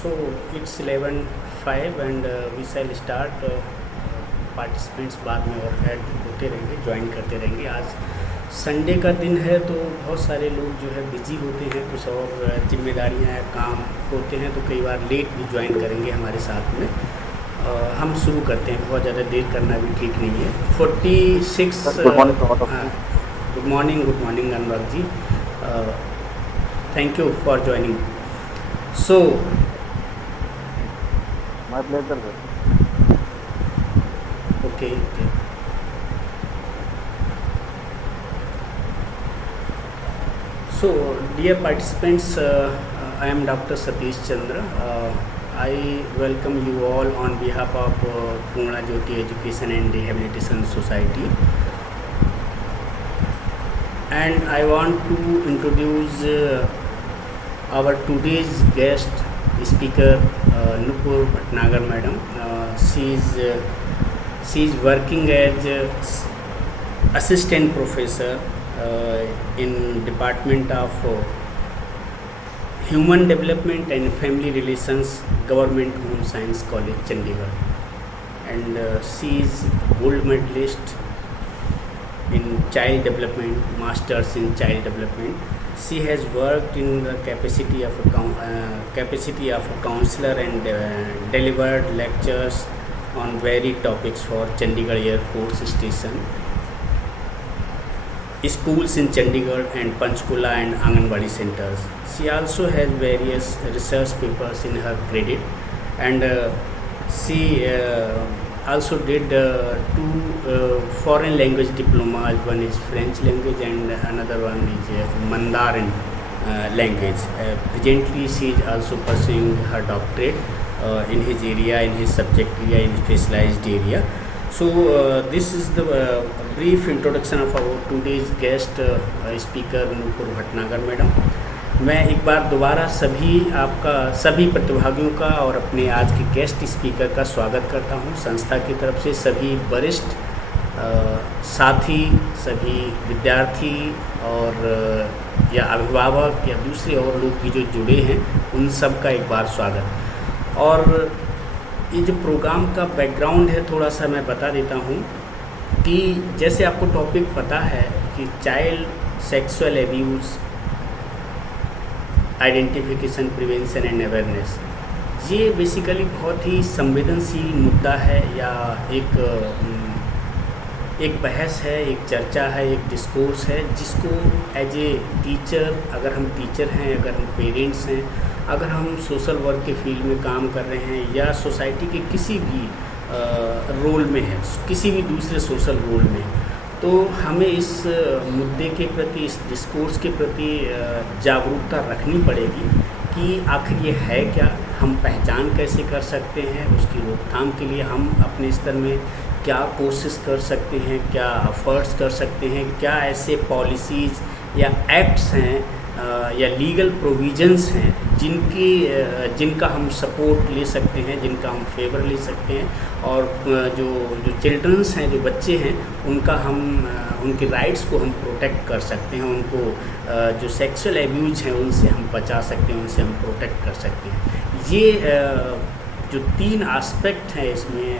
So it's 11:05 and we shall start. Participants बाद में और ऐड होते रहेंगे, ज्वाइन करते रहेंगे। आज संडे का दिन है तो बहुत सारे लोग जो है बिजी होते हैं, कुछ और जिम्मेदारियां काम होते हैं तो कई बार लेट भी ज्वाइन करेंगे हमारे साथ में। हम शुरू करते हैं, बहुत ज़्यादा देर करना भी ठीक नहीं है। 46 good morning Anurag ji, thank you for joining. So my pleasure sir. Okay. So, dear participants, I am Dr. Satish Chandra. I welcome you all on behalf of Purna Jyoti Education and Rehabilitation Society. And I want to introduce our today's guest speaker, Nupur Bhatnagar madam. She is working as assistant professor in Department of Human Development and Family Relations, Government Home Science College, Chandigarh. And she is gold medalist in child development, masters in child development. She has worked in the capacity of a counselor and delivered lectures on varied topics for Chandigarh Air Force Station, schools in Chandigarh and Panchkula and Anganwadi centers. She also has various research papers in her credit, and she also did two foreign language diplomas. One is French language and another one is Mandarin language. Presently she is also pursuing her doctorate in his area, in his subject area, in specialized area. So this is the brief introduction of our today's guest speaker Nupur Bhatnagar madam. मैं एक बार दोबारा सभी प्रतिभागियों का और अपने आज के गेस्ट स्पीकर का स्वागत करता हूं। संस्था की तरफ से सभी वरिष्ठ साथी, सभी विद्यार्थी और या अभिभावक या दूसरे और लोग भी जो जुड़े हैं उन सब का एक बार स्वागत। और ये जो प्रोग्राम का बैकग्राउंड है थोड़ा सा मैं बता देता हूँ कि जैसे आपको टॉपिक पता है कि child sexual abuse, identification, prevention and awareness, ये बेसिकली बहुत ही संवेदनशील मुद्दा है या एक बहस है, एक चर्चा है, एक डिस्कोर्स है जिसको एज ए टीचर, अगर हम टीचर हैं, अगर हम पेरेंट्स हैं, अगर हम सोशल वर्क के फील्ड में काम कर रहे हैं या सोसाइटी के किसी भी रोल में है, किसी भी दूसरे सोशल रोल में, तो हमें इस मुद्दे के प्रति, इस डिस्कोर्स के प्रति जागरूकता रखनी पड़ेगी कि आखिर ये है क्या, हम पहचान कैसे कर सकते हैं, उसकी रोकथाम के लिए हम अपने स्तर में क्या कोशिश कर सकते हैं, क्या एफर्ट्स कर सकते हैं, क्या ऐसे पॉलिसीज़ या एक्ट्स हैं या लीगल प्रोविजंस हैं जिनका हम सपोर्ट ले सकते हैं, जिनका हम फेवर ले सकते हैं, और जो चिल्ड्रंस हैं, जो बच्चे हैं, उनके राइट्स को हम प्रोटेक्ट कर सकते हैं, उनको जो सेक्सुअल एब्यूज़ हैं उनसे हम बचा सकते हैं, उनसे हम प्रोटेक्ट कर सकते हैं। ये जो तीन एस्पेक्ट हैं इसमें,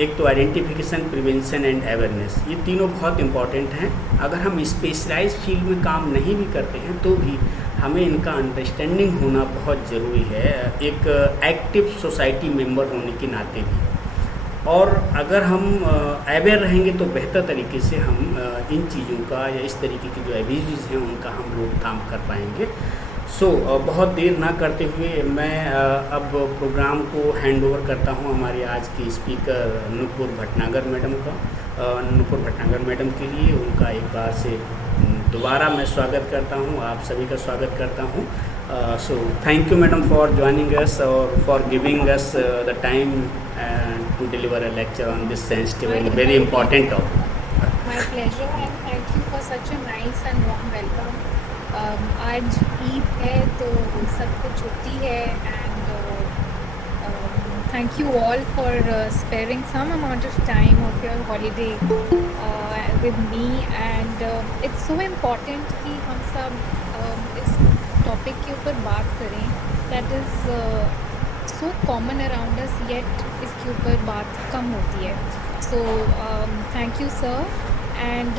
एक तो आइडेंटिफिकेशन, प्रिवेंशन एंड अवेयरनेस, ये तीनों बहुत इम्पॉर्टेंट हैं। अगर हम स्पेशलाइज्ड फील्ड में काम नहीं भी करते हैं तो भी हमें इनका अंडरस्टैंडिंग होना बहुत ज़रूरी है, एक एक्टिव सोसाइटी मेंबर होने के नाते भी। और अगर हम अवेयर रहेंगे तो बेहतर तरीके से हम इन चीज़ों का या इस तरीके की जो एब्यूज़ हैं उनका हम रोकथाम कर पाएंगे। बहुत देर ना करते हुए मैं अब प्रोग्राम को हैंड ओवर करता हूं हमारी आज की स्पीकर नुपुर भटनागर मैडम का। नुपुर भटनागर मैडम के लिए उनका एक बार से दोबारा मैं स्वागत करता हूं, आप सभी का स्वागत करता हूं। Thank you madam for joining us और for giving us the time to deliver a lecture on this sensitive and very important topic. My pleasure and thank you for such a nice and warm welcome. आज ईद है तो सबको छुट्टी है and thank you all for sparing some amount of time of your holiday with me and it's so important कि हम सब इस टॉपिक के ऊपर बात करें that is so common around us, yet इसके ऊपर बात कम होती है. So thank you sir. And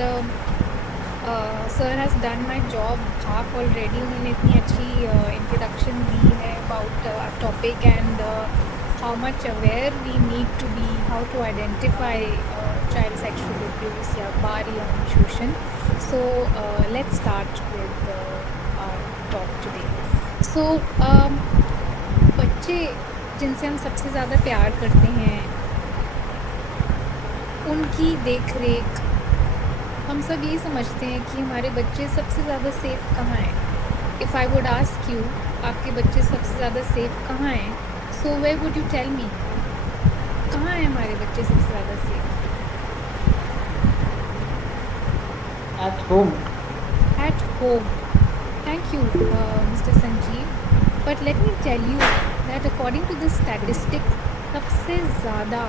sir has done my job half already. उन्होंने इतनी अच्छी इंट्रोडक्शन दी है about topic and how much aware we need to be, how to identify child sexual abuse या बाल यौन शोषण. So let's start with our talk today. So बच्चे जिनसे हम सबसे ज़्यादा प्यार करते हैं, उनकी देख रेख, हम सब यही समझते हैं कि हमारे बच्चे सबसे ज़्यादा सेफ कहाँ हैं. If I would ask you, आपके बच्चे सबसे ज़्यादा सेफ कहाँ हैं, so where would you tell me? कहाँ हैं हमारे बच्चे सबसे ज़्यादा safe? At home. At home. Thank you, Mr. Sanjeev. But let me tell you that according to the statistics, सबसे ज़्यादा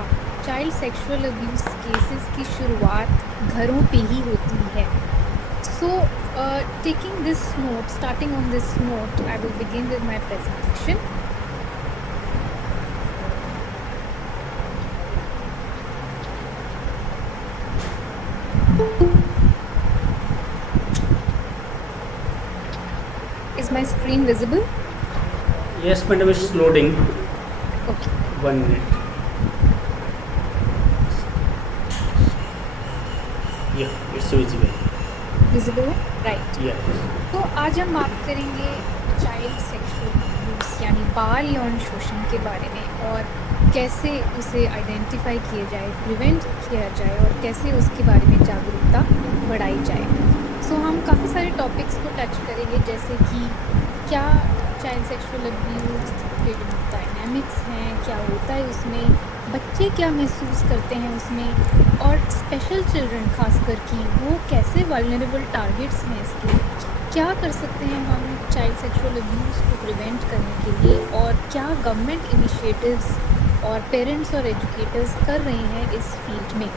चाइल्ड सेक्सुअल अब्यूज़ केसेस की शुरुआत घरों पे ही होती है. So, taking this note, starting on this note, I will begin with my presentation. Is my screen visible? Yes, madam, it's loading. Okay. 1 minute. Yeah, it's visible. Visible है? Right. Yeah. तो आज हम बात करेंगे चाइल्ड सेक्सुअल अब्यूज़ यानी बाल यौन शोषण के बारे में, और कैसे उसे आइडेंटिफाई किया जाए, प्रिवेंट किया जाए, और कैसे उसके बारे में जागरूकता बढ़ाई जाए. सो हम काफ़ी सारे टॉपिक्स को टच करेंगे, जैसे कि क्या चाइल्ड सेक्सुअल अब्यूज़ के डायनामिक्स हैं, क्या होता है उसमें, बच्चे क्या महसूस करते हैं उसमें, और स्पेशल चिल्ड्रन खासकर कि वो कैसे वल्नरेबल टारगेट्स हैं इसके, क्या कर सकते हैं हम चाइल्ड सेक्सुअल अब्यूज़ को प्रिवेंट करने के लिए, और क्या गवर्नमेंट इनिशिएटिव्स और पेरेंट्स और एजुकेटर्स कर रहे हैं इस फील्ड में.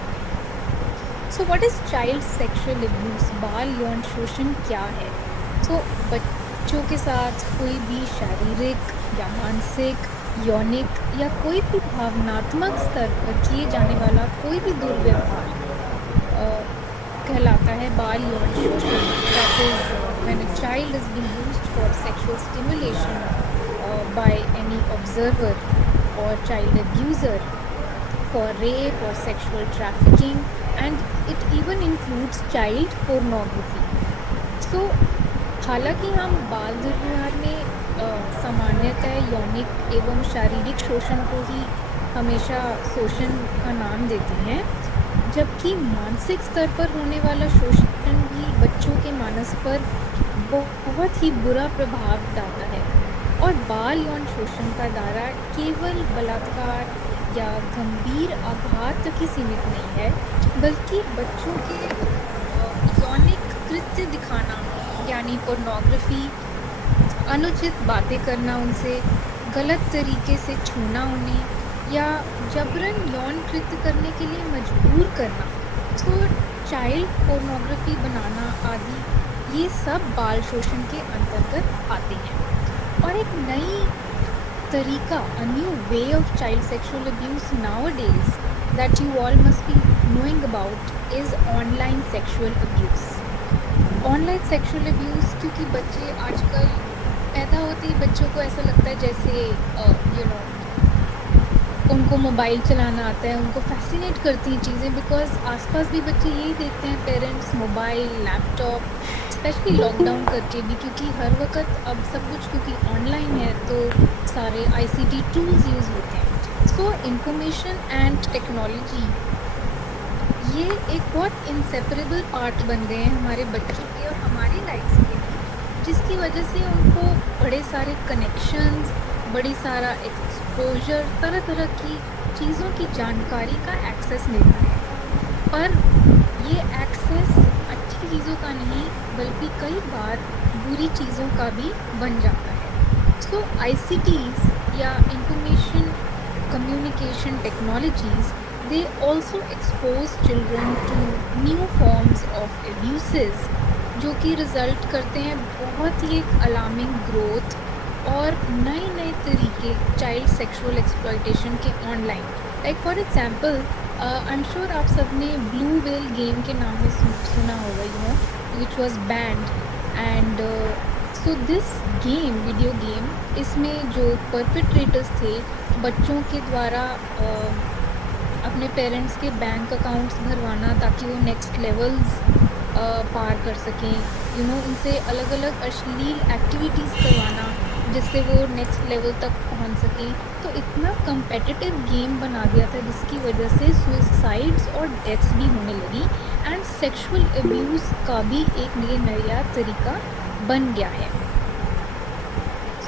So what is child sexual abuse? बाल यौन शोषण क्या है? तो बच्चों के साथ कोई भी शारीरिक या मानसिक, यौनिक या कोई भी भावनात्मक स्तर पर किए जाने वाला कोई भी दुर्व्यवहार कहलाता है बाल यौन शोषण. That is when a child is being used for sexual stimulation by any observer or child abuser for rape or sexual trafficking, and it even includes child pornography. So हालांकि हम बाल दुर्व्यवहार में सामान्यतः यौनिक एवं शारीरिक शोषण को ही हमेशा शोषण का नाम देते हैं, जबकि मानसिक स्तर पर होने वाला शोषण भी बच्चों के मानस पर बहुत ही बुरा प्रभाव डालता है. और बाल यौन शोषण का दायरा केवल बलात्कार या गंभीर आघात तक ही सीमित नहीं है, बल्कि बच्चों के यौनिक कृत्य दिखाना यानी पोर्नोग्राफी, अनुचित बातें करना उनसे, गलत तरीके से छूना उन्हें, या जबरन यौन कृत्य करने के लिए मजबूर करना, सो चाइल्ड पोर्नोग्राफी बनाना आदि, ये सब बाल शोषण के अंतर्गत आते हैं. और एक नई तरीका, a new way of child sexual abuse nowadays that you all must be knowing about is online sexual abuse. Online sexual abuse क्योंकि बच्चे आजकल पैदा होते ही बच्चों को ऐसा लगता है जैसे उनको मोबाइल चलाना आता है, उनको फैसिनेट करती हैं चीज़ें, बिकॉज आसपास भी बच्चे यही देखते हैं, parents mobile, laptop, specially lockdown करके भी, क्योंकि हर वक्त अब सब कुछ क्योंकि ऑनलाइन है तो सारे ICT टूल्स यूज़ होते हैं. सो इंफॉर्मेशन एंड टेक्नोलॉजी ये एक बहुत इंसेपरेबल पार्ट बन गए हैं हमारे बच्चों के और हमारी लाइफ के, जिसकी वजह से उनको बड़े सारे कनेक्शंस, बड़ी सारा एक्सपोजर, तरह तरह की चीज़ों की जानकारी का एक्सेस मिलता है. पर ये एक्सेस अच्छी चीज़ों का नहीं बल्कि कई बार बुरी चीज़ों का भी बन जाता है. सो ICTs या information communication technologies, they also expose children to new forms of abuses, जो कि रिज़ल्ट करते हैं बहुत ही एक अलार्मिंग ग्रोथ और नए नए तरीके चाइल्ड सेक्सुअल एक्सप्लॉयटेशन के online. Like for example, I am sure आप सबने ब्लू व्हेल गेम के नाम में सुना होगा, which was band. And so this game, video game, इसमें जो परपेट्रेटर्स थे बच्चों के द्वारा अपने पेरेंट्स के बैंक अकाउंट्स भरवाना ताकि वो नेक्स्ट लेवल्स पार कर सकें, उनसे अलग अलग अश्लील एक्टिविटीज़ करवाना जिससे वो नेक्स्ट लेवल तक पहुंच सकें। तो इतना कम्पेटिटिव गेम बना दिया था जिसकी वजह से सुसाइड्स और डेथ्स भी होने लगी एंड सेक्सुअल अब्यूज़ का भी एक नया तरीका बन गया है।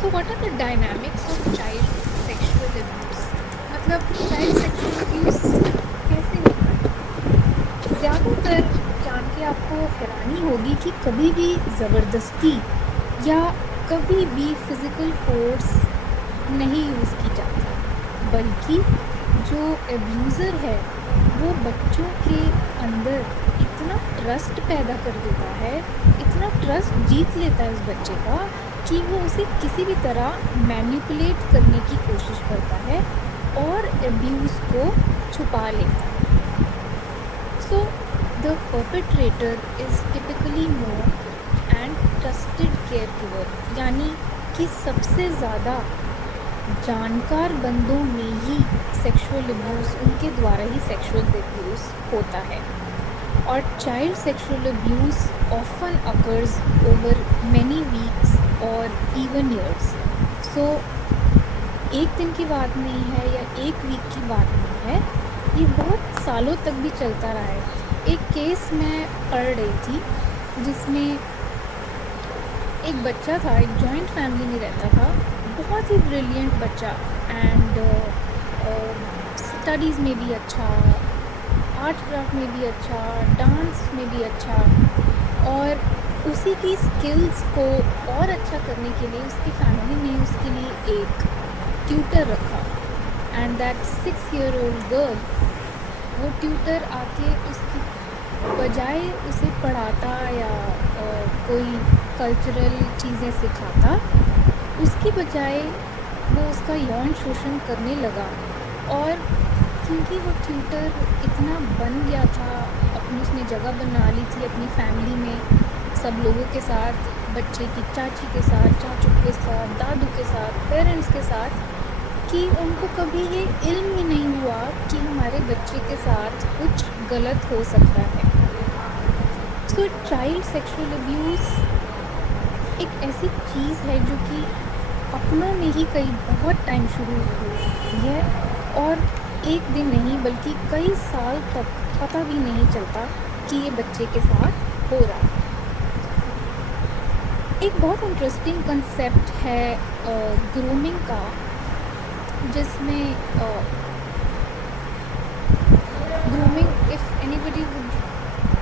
So what are the dynamics of child sexual abuse? मतलब चाइल्ड सेक्सुअल अब्यूज़ कैसे होता है? ज़्यादातर जान के आपको हैरानी होगी कि कभी भी ज़बरदस्ती या कभी भी फिज़िकल फोर्स नहीं यूज़ की जाती, बल्कि जो एब्यूज़र है वो बच्चों के अंदर इतना ट्रस्ट पैदा कर देता है, इतना ट्रस्ट जीत लेता है उस बच्चे का कि वो उसे किसी भी तरह मैनिपुलेट करने की कोशिश करता है और एब्यूज़ को छुपा लेता है। So the perpetrator is typically known and trusted caregiver, यानी कि सबसे ज़्यादा जानकार बंदों में ही सेक्सुअल अब्यूज़, उनके द्वारा ही सेक्सुअल अब्यूज़ होता है। और child sexual abuse often occurs over many weeks और इवन ईयर्स। सो एक दिन की बात नहीं है या एक वीक की बात नहीं है, ये बहुत सालों तक भी चलता रहा है। एक केस मैं पढ़ रही थी जिसमें एक बच्चा था, एक जॉइंट फैमिली में रहता था, बहुत ही ब्रिलियंट बच्चा एंड स्टडीज़ में भी अच्छा, आर्ट क्राफ्ट में भी अच्छा, डांस में भी अच्छा, और उसी की स्किल्स को और अच्छा करने के लिए उसकी फैमिली ने उसके लिए एक ट्यूटर रखा। एंड दैट 6-year-old गर्ल, वो ट्यूटर आके उसकी बजाय उसे पढ़ाता या कोई कल्चरल चीज़ें सिखाता, उसकी बजाय वो उसका यौन शोषण करने लगा। और क्योंकि वो ट्यूटर इतना बन गया था, अपनी उसने जगह बना ली थी अपनी फैमिली में, सब लोगों के साथ, बच्चे की चाची के साथ, चाचू के साथ, दादू के साथ, पेरेंट्स के साथ, कि उनको कभी ये इल्म ही नहीं हुआ कि हमारे बच्चे के साथ कुछ गलत हो सकता है। सो चाइल्ड सेक्सुअल अब्यूज़ एक ऐसी चीज़ है जो कि अपनों में ही कई बहुत टाइम शुरू हुई है और एक दिन नहीं बल्कि कई साल तक पता भी नहीं चलता कि ये बच्चे के साथ हो रहा है। एक बहुत इंटरेस्टिंग कंसेप्ट है ग्रूमिंग का, जिसमें grooming, if anybody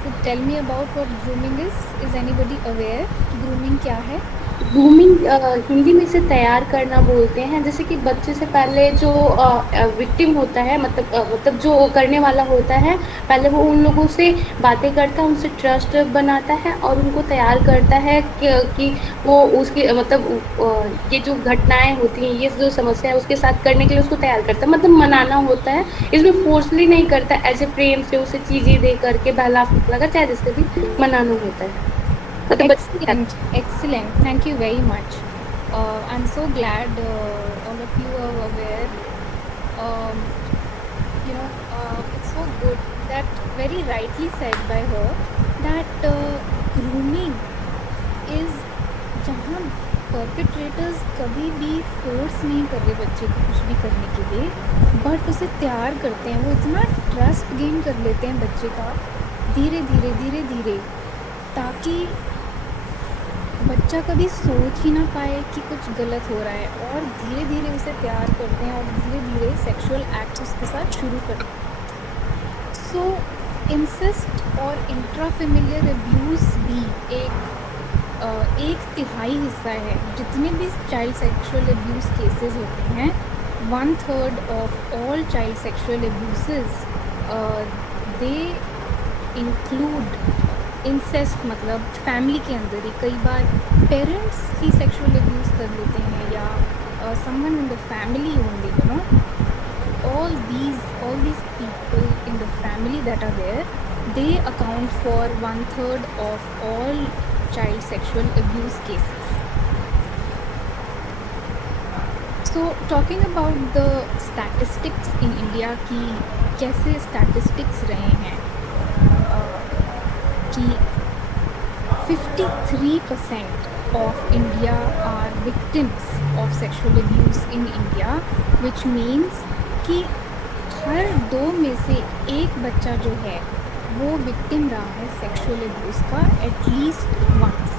would tell me about what grooming is anybody aware grooming क्या है? ग्रूमिंग हिंदी में इसे तैयार करना बोलते हैं। जैसे कि बच्चे से पहले जो विक्टिम होता है, मतलब जो करने वाला होता है, पहले वो उन लोगों से बातें करता है, उनसे ट्रस्ट बनाता है और उनको तैयार करता है कि वो उसकी ये जो घटनाएं होती हैं, ये जो समस्या है उसके साथ करने के लिए उसको तैयार करता है, मतलब मनाना होता है। इसमें फोर्सली नहीं करता, ऐसे प्रेम से उसे चीज़ें दे करके बहला फुसला कर, चाहे जिससे भी मनाना होता है। Excellent. Thank you very much. I'm so glad all of you are aware. It's so good that very rightly said by her that grooming is जहाँ perpetrators कभी भी फोर्स नहीं कर रहे बच्चे को कुछ भी करने के लिए, बट उसे तैयार करते हैं। वो इतना ट्रस्ट गेन कर लेते हैं बच्चे का धीरे धीरे ताकि बच्चा कभी सोच ही ना पाए कि कुछ गलत हो रहा है, और धीरे धीरे उसे प्यार करते हैं और धीरे धीरे सेक्सुअल एक्ट्स उसके साथ शुरू करते हैं। सो इंसेस्ट और इंट्राफेमिलियर अब्यूज़ भी एक तिहाई हिस्सा है। जितने भी चाइल्ड सेक्सुअल अब्यूज़ केसेस होते हैं, 1/3 of all child sexual abuses they include incest मतलब फैमिली के अंदर ही कई बार पेरेंट्स ही सेक्सुअल अब्यूज़ कर लेते हैं या someone in the family only, all these people in the family that are there, they account for 1/3 of all child sexual abuse cases. So talking about the statistics in India कि कैसे statistics रहे हैं कि 53% of India are victims of sexual abuse in India, which means कि हर 2 में से एक बच्चा जो है वो विक्टिम रहा है सेक्सुअल अब्यूज़ का at least once.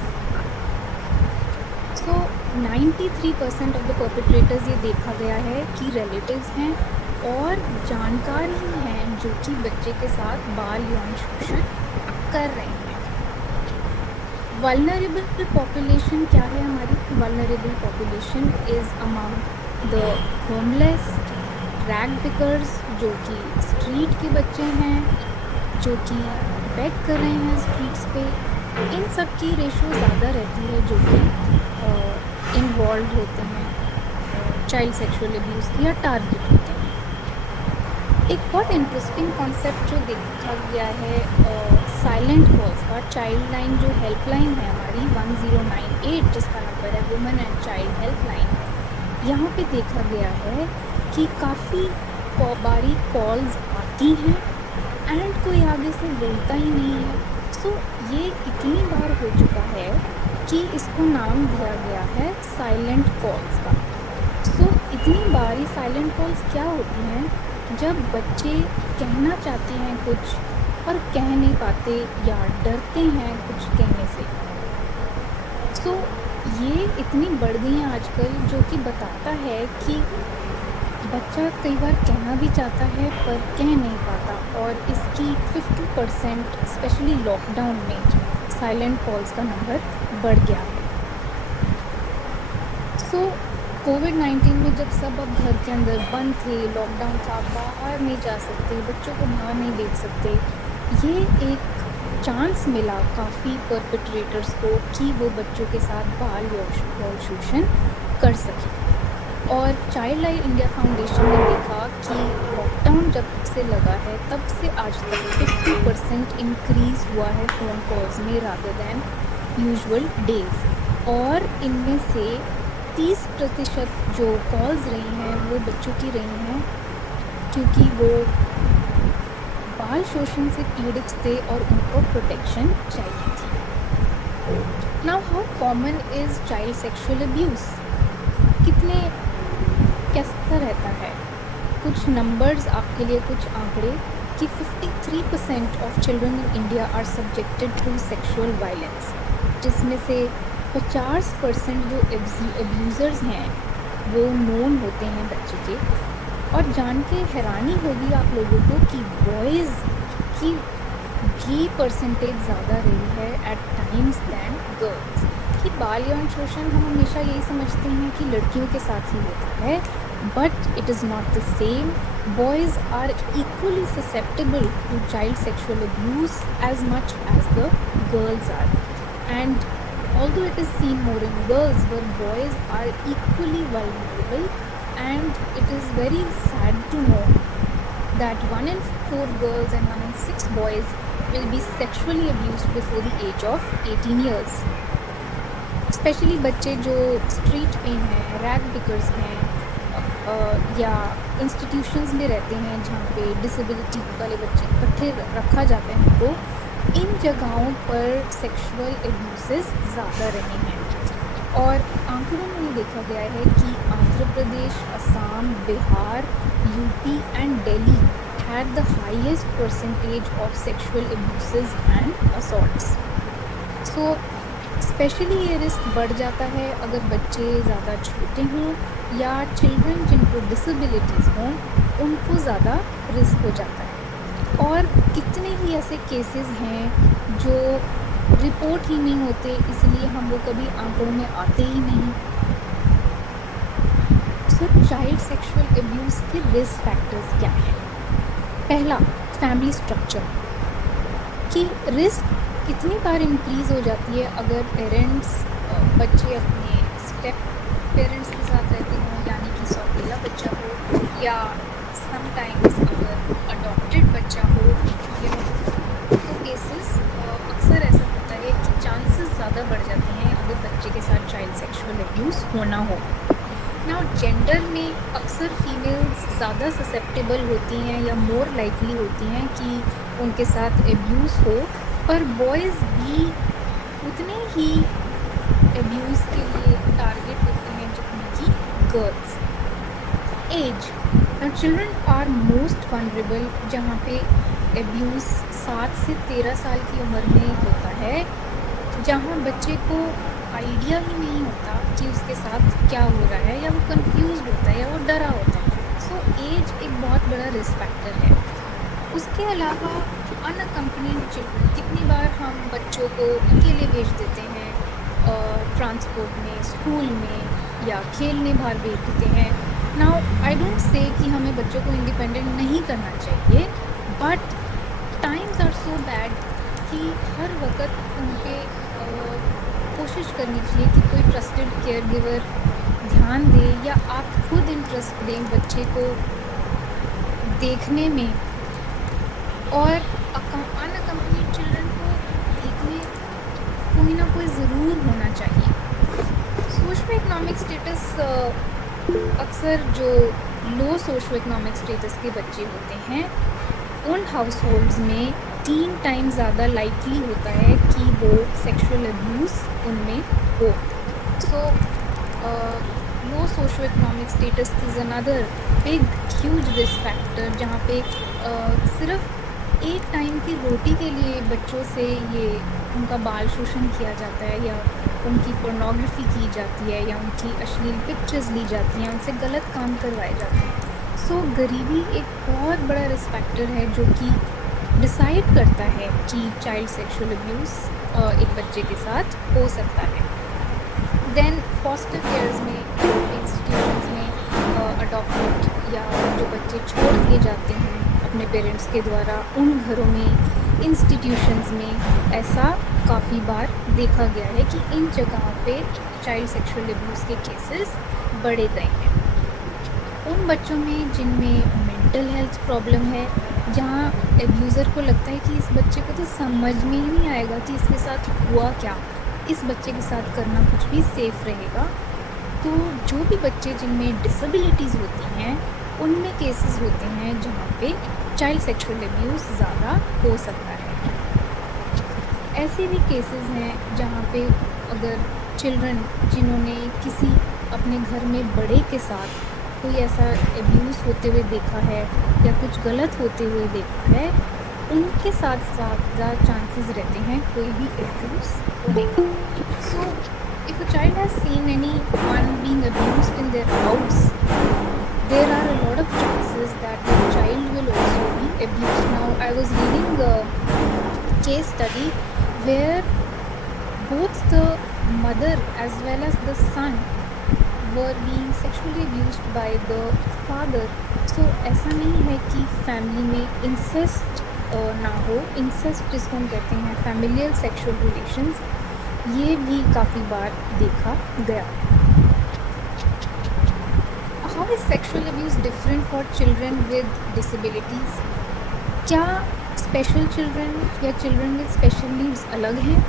So 93% of the perpetrators ये देखा गया है कि रिलेटिव्स हैं और जानकार ही हैं जो कि बच्चे के साथ बाल यौन शोषण कर रहे हैं। वल्नरेबल पॉपुलेशन क्या है हमारी? Vulnerable population is among the homeless, rag pickers जो कि स्ट्रीट के बच्चे हैं, जो कि बेग कर रहे हैं स्ट्रीट्स पे, इन सब की रेशो ज़्यादा रहती है जो कि इन्वॉल्व होते हैं चाइल्ड सेक्सुअल अब्यूज़ या टारगेट होते हैं। एक बहुत इंटरेस्टिंग कॉन्सेप्ट जो देखा गया है साइलेंट कॉल्स का, चाइल्ड लाइन जो हेल्पलाइन है हमारी 1098 जिसका नंबर है वुमेन एंड चाइल्ड हेल्पलाइन, यहाँ पे देखा गया है कि काफ़ी बारी कॉल्स आती हैं एंड कोई आगे से बोलता ही नहीं है। सो ये इतनी बार हो चुका है कि इसको नाम दिया गया है साइलेंट कॉल्स का। सो इतनी बार ये साइलेंट कॉल्स क्या होती हैं? जब बच्चे कहना चाहते हैं कुछ और कह नहीं पाते या डरते हैं कुछ कहने से। सो ये इतनी बढ़ गई हैं आजकल जो कि बताता है कि बच्चा कई बार कहना भी चाहता है पर कह नहीं पाता, और इसकी 50% स्पेशली लॉकडाउन में साइलेंट कॉल्स का नंबर बढ़ गया है। सो कोविड-19 में जब सब अब घर के अंदर बंद थे, लॉकडाउन था, बाहर नहीं जा सकते, बच्चों को बाहर नहीं देख सकते, ये एक चांस मिला काफ़ी परपेट्रेटर्स को कि वो बच्चों के साथ बाल यौन शोषण कर सकें। और चाइल्ड लाइन इंडिया फाउंडेशन ने देखा कि लॉकडाउन जब से लगा है तब से आज तक 50% इंक्रीज़ हुआ है फ़ोन कॉल्स में रादर दैन यूजुअल डेज़, और इनमें से 30% जो कॉल्स रही हैं वो बच्चों की रही हैं क्योंकि वो बाल शोषण से पीड़ित थे और उनको प्रोटेक्शन चाहिए थी। Now how common is child sexual abuse? कितने कैसा रहता है? कुछ नंबर्स आपके लिए, कुछ आंकड़े कि 53% of children in India are subjected to sexual violence, जिसमें से 50% जो अब्यूज़र्स हैं वो नोन होते हैं बच्चे के। और जान के हैरानी होगी आप लोगों को कि बॉयज़ की भी परसेंटेज ज़्यादा रही है एट टाइम्स दैन गर्ल्स। कि बाल यौन शोषण हम हमेशा यही समझते हैं कि लड़कियों के साथ ही होता है, but it is not the same. Boys are equally susceptible to child sexual abuse as much as the girls are, and although it is seen more in girls, but boys are equally vulnerable, and it is very sad to know that 1 in 4 girls and 1 in 6 boys will be sexually abused before the age of 18 years. Specially बच्चे जो street पे हैं, rag pickers हैं, या institutions में रहते हैं जहाँ पे डिसेबिलिटी वाले बच्चे इकट्ठे रखा जाता है उनको, इन जगहों पर सेक्सुअल एब्यूसेस ज़्यादा रहे हैं। और आंकड़ों में ये देखा गया है कि Andhra Pradesh, Assam, Bihar, UP and Delhi had the highest percentage of sexual abuses and assaults. So specially ये रिस्क बढ़ जाता है अगर बच्चे ज़्यादा छोटे हों या चिल्ड्रन जिनको डिसेबिलिटीज़ हों, उनको ज़्यादा रिस्क हो जाता है। और कितने ही ऐसे केसेस हैं जो रिपोर्ट ही नहीं होते, इसलिए हम वो कभी आंकड़ों में आते ही नहीं। सो चाइल्ड सेक्सुअल अब्यूज़ के रिस्क फैक्टर्स क्या हैं? पहला, फैमिली स्ट्रक्चर। कि रिस्क कितनी बार इंक्रीज़ हो जाती है अगर पेरेंट्स बच्चे अपने स्टेप पेरेंट्स के साथ रहते हों, यानी कि सौतेला बच्चा हो, या समटाइम्स अगर अडॉप्टेड बच्चा हो, तो केसेस अक्सर ऐसा होता है कि चांसेस ज़्यादा बढ़ जाते हैं अगर बच्चे के साथ चाइल्ड सेक्सुअल अब्यूज़ होना हो। नाउ जेंडर में अक्सर फीमेल्स ज़्यादा ससेप्टेबल होती हैं या मोर लाइकली होती हैं कि उनके साथ एब्यूज़ हो, पर बॉयज़ भी उतने ही एब्यूज़ के लिए टारगेट होते हैं जितने कि girls. As, now children are most vulnerable, जहाँ पे एब्यूज़ 7 से 13 साल की उम्र में होता है, जहाँ बच्चे को आइडिया ही नहीं होता कि उसके साथ क्या हो रहा है, या वो कंफ्यूज्ड होता है या वो डरा होता है। सो एज एक बहुत बड़ा रिस्क फैक्टर है। उसके अलावा अनअकम्पनीड चिल्ड्रन, कितनी बार हम बच्चों को अकेले भेज देते हैं ट्रांसपोर्ट में, स्कूल में, या खेलने बाहर भेज देते हैं। नाउ आई डोंट से कि हमें बच्चों को इंडिपेंडेंट नहीं करना चाहिए, but times are so bad कि हर वक्त उन पे कोशिश करनी चाहिए कि कोई ट्रस्टेड केयर गिवर ध्यान दे, या आप खुद इंटरेस्ट दें बच्चे को देखने में, और अनअकम्पनीड चिल्ड्रन को देखने कोई ना कोई ज़रूर होना चाहिए। सोशो इकोनॉमिक स्टेटस, अक्सर जो लो सोशो इकोनॉमिक स्टेटस के बच्चे होते हैं, उन हाउस होल्ड्स में 3 टाइम्स ज़्यादा लाइकली होता है कि वो सेक्सुअल अब्यूज़ उनमें हो। So low socio economic status is another big huge risk factor, जहाँ पे सिर्फ एक टाइम की रोटी के लिए बच्चों से ये उनका बाल शोषण किया जाता है, या उनकी पोर्नोग्राफी की जाती है, या उनकी अश्लील पिक्चर्स ली जाती हैं, उनसे गलत काम करवाए जाते हैं। सो गरीबी एक बहुत बड़ा रिस्क फैक्टर है जो कि डिसाइड करता है कि चाइल्ड सेक्सुअल अब्यूज़ एक बच्चे के साथ हो सकता है। देन फॉस्टर केयर्स में, इंस्टीट्यूशंस में अडॉप्टेड या जो बच्चे छोड़ दिए जाते हैं अपने पेरेंट्स के द्वारा, उन घरों में, इंस्टीट्यूशंस में ऐसा काफ़ी बार देखा गया है कि इन जगहों पे चाइल्ड सेक्सुअल अब्यूज़ के केसेस बढ़े गए हैं। उन बच्चों में जिनमें मेंटल हेल्थ प्रॉब्लम है, जहाँ एब्यूज़र को लगता है कि इस बच्चे को तो समझ में ही नहीं आएगा कि इसके साथ हुआ क्या, इस बच्चे के साथ करना कुछ भी सेफ़ रहेगा, तो जो भी बच्चे जिनमें डिसेबिलिटीज़ होती हैं, उनमें केसेस होते हैं जहाँ पे चाइल्ड सेक्सुअल अब्यूज़ ज़्यादा हो सकता है। ऐसे भी केसेस हैं जहाँ पे अगर चिल्ड्रन जिन्होंने किसी अपने घर में बड़े के साथ कोई ऐसा एब्यूज़ होते हुए देखा है या कुछ गलत होते हुए देखा है, उनके साथ ज़्यादा चांसेस रहते हैं कोई भी एब्यूज़ होने का। सो if a child has seen anyone being abused in their house, there are a lot of chances that the child will also be abused. Now, I was reading a case study where both the mother as well as the son were being sexually abused by the father. So, ऐसा नहीं है कि family में incest ना हो, incest जिसको हम कहते हैं फैमिलियल सेक्सुअल रिलेशंस, ये भी काफ़ी बार देखा गया। How is sexual abuse different for children with disabilities? क्या स्पेशल चिल्ड्रन या चिल्ड्रन विद स्पेशल नीड्स अलग हैं?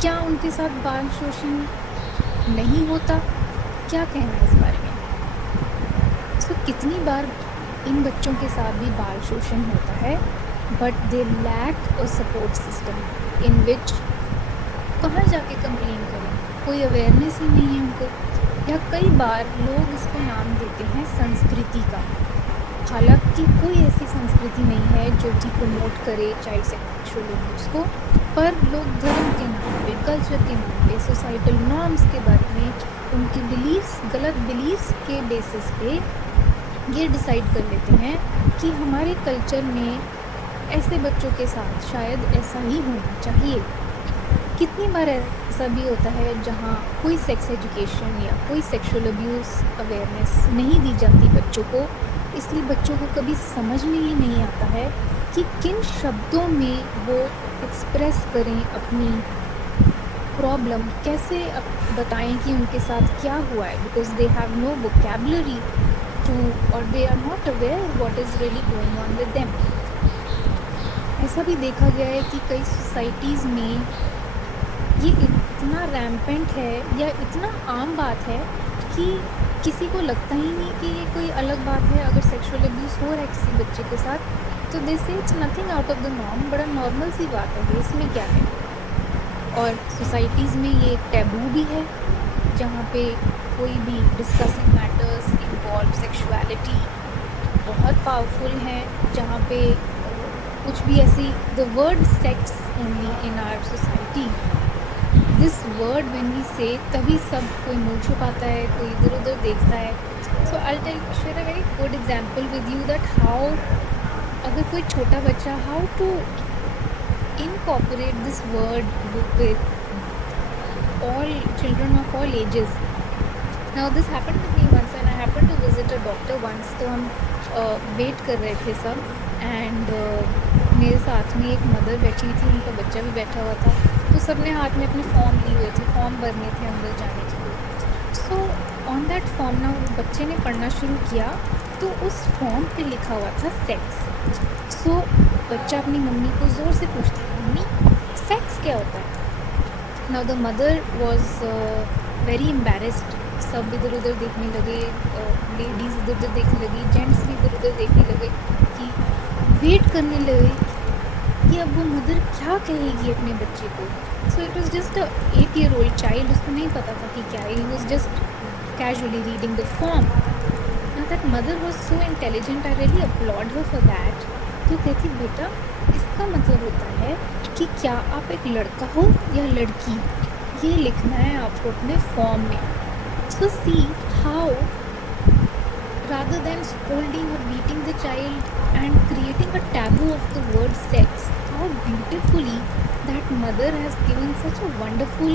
क्या उनके साथ बाल शोषण नहीं होता? क्या कहना है इस बारे में? कितनी बार इन बच्चों के साथ भी बाल शोषण होता है, but they lack a support system in which कहाँ जाके कंप्लेन करें, कोई अवेयरनेस ही नहीं है उनको, या कई बार लोग इसको नाम देते हैं संस्कृति का, हालांकि कोई ऐसी संस्कृति नहीं है जो कि प्रमोट करे चाइल्ड सेक्सुअल अब्यूज़ को, पर लोग धर्म के नाम पे, कल्चर के नाम पे, सोसाइटल नॉर्म्स के बारे में, उनके बिलीव्स, गलत बिलीव्स के बेसिस पे ये डिसाइड कर लेते हैं कि हमारे कल्चर में ऐसे बच्चों के साथ शायद ऐसा ही होना चाहिए। कितनी बार ऐसा भी होता है जहाँ कोई सेक्स एजुकेशन या कोई सेक्सुअल अब्यूज़ अवेयरनेस नहीं दी जाती बच्चों को, इसलिए बच्चों को कभी समझ में ही नहीं आता है कि किन शब्दों में वो एक्सप्रेस करें अपनी प्रॉब्लम, कैसे बताएं कि उनके साथ क्या हुआ है, because they have no vocabulary to, और they are not aware what is really going on with them. ऐसा भी देखा गया है कि कई सोसाइटीज़ में ये इतना रैम्पेंट है या इतना आम बात है कि किसी को लगता ही नहीं कि ये कोई अलग बात है। अगर सेक्सुअल अब्यूज़ हो रहा है किसी बच्चे के साथ तो दे से it's nothing out of the norm, बड़ा नॉर्मल सी बात है, इसमें क्या है। और सोसाइटीज़ में ये एक टैबू भी है जहाँ पे कोई भी डिस्कसिंग मैटर्स इन्वॉल्व सेक्सुअलिटी बहुत पावरफुल हैं, जहाँ पे कुछ भी ऐसी the word sex only in our society, this word when we say तभी सब कोई मुँह छुपाता है, कोई इधर उधर देखता है। So I will share a very good example with you that how अगर कोई छोटा बच्चा how to incorporate this word with all children of all ages. Now this happened with me once and I happened to visit a doctor once. तो हम wait कर रहे थे सब एंड मेरे साथ में एक मदर बैठी हुई थी, उनका बच्चा भी बैठा हुआ था। तो सब ने हाथ में अपने फॉर्म लिए हुए थे, फॉर्म भरने थे अंदर जाने के लिए। सो ऑन दैट फॉर्म ना बच्चे ने पढ़ना शुरू किया तो उस फॉर्म पे लिखा हुआ था सेक्स। सो बच्चा अपनी मम्मी को ज़ोर से पूछता है, मम्मी सेक्स क्या होता है। Now the mother was very embarrassed. सब इधर उधर देखने लगे, लेडीज़ इधर उधर देखने लगी, जेंट्स भी इधर उधर देखने लगे कि वेट करने लगे कि अब वो मदर क्या कहेगी अपने बच्चे को। So it was just a 8 year old child, उसको नहीं पता था कि क्या है, he was just casually reading the form. Now that mother was so intelligent, I really applaud her for that. तो कहती बेटा इसका मतलब होता है कि क्या आप एक लड़का हो या लड़की, ये लिखना है आपको अपने फॉर्म में। So see how rather than scolding or beating the child and creating a taboo of the word sex, how beautifully that mother has given such a wonderful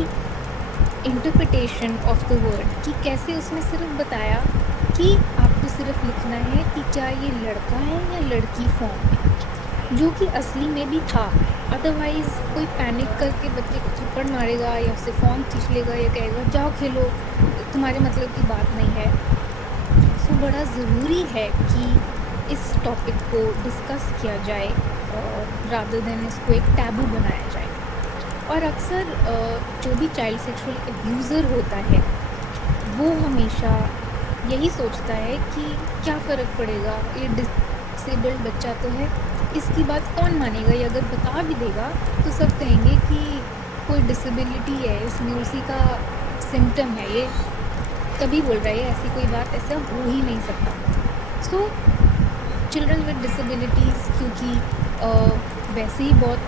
interpretation of the word कि कैसे उसने सिर्फ बताया कि आपको सिर्फ लिखना है कि क्या ये लड़का है या लड़की फॉर्म में, जो कि असली में भी था। अदरवाइज़ कोई पैनिक करके बच्चे को थप्पड़ मारेगा या उससे फॉर्म खींच लेगा या कहेगा जाओ खेलो, तुम्हारे मतलब की बात नहीं है। सो बड़ा ज़रूरी है कि इस टॉपिक को डिस्कस किया जाए रादर देन इसको एक टैबू बनाया जाए। और अक्सर जो भी चाइल्ड सेक्सुअल अब्यूज़र होता है वो हमेशा यही सोचता है कि क्या फ़र्क पड़ेगा, ये डिसेबल्ड बच्चा तो है, इसकी बात कौन मानेगा, ये अगर बता भी देगा तो सब कहेंगे कि कोई डिसेबिलिटी है, इसमें उसी का सिम्टम है, ये तभी बोल रहा है, ऐसी कोई बात ऐसा हो ही नहीं सकता। सो चिल्ड्रन विद डिसेबिलिटीज़ क्योंकि वैसे ही बहुत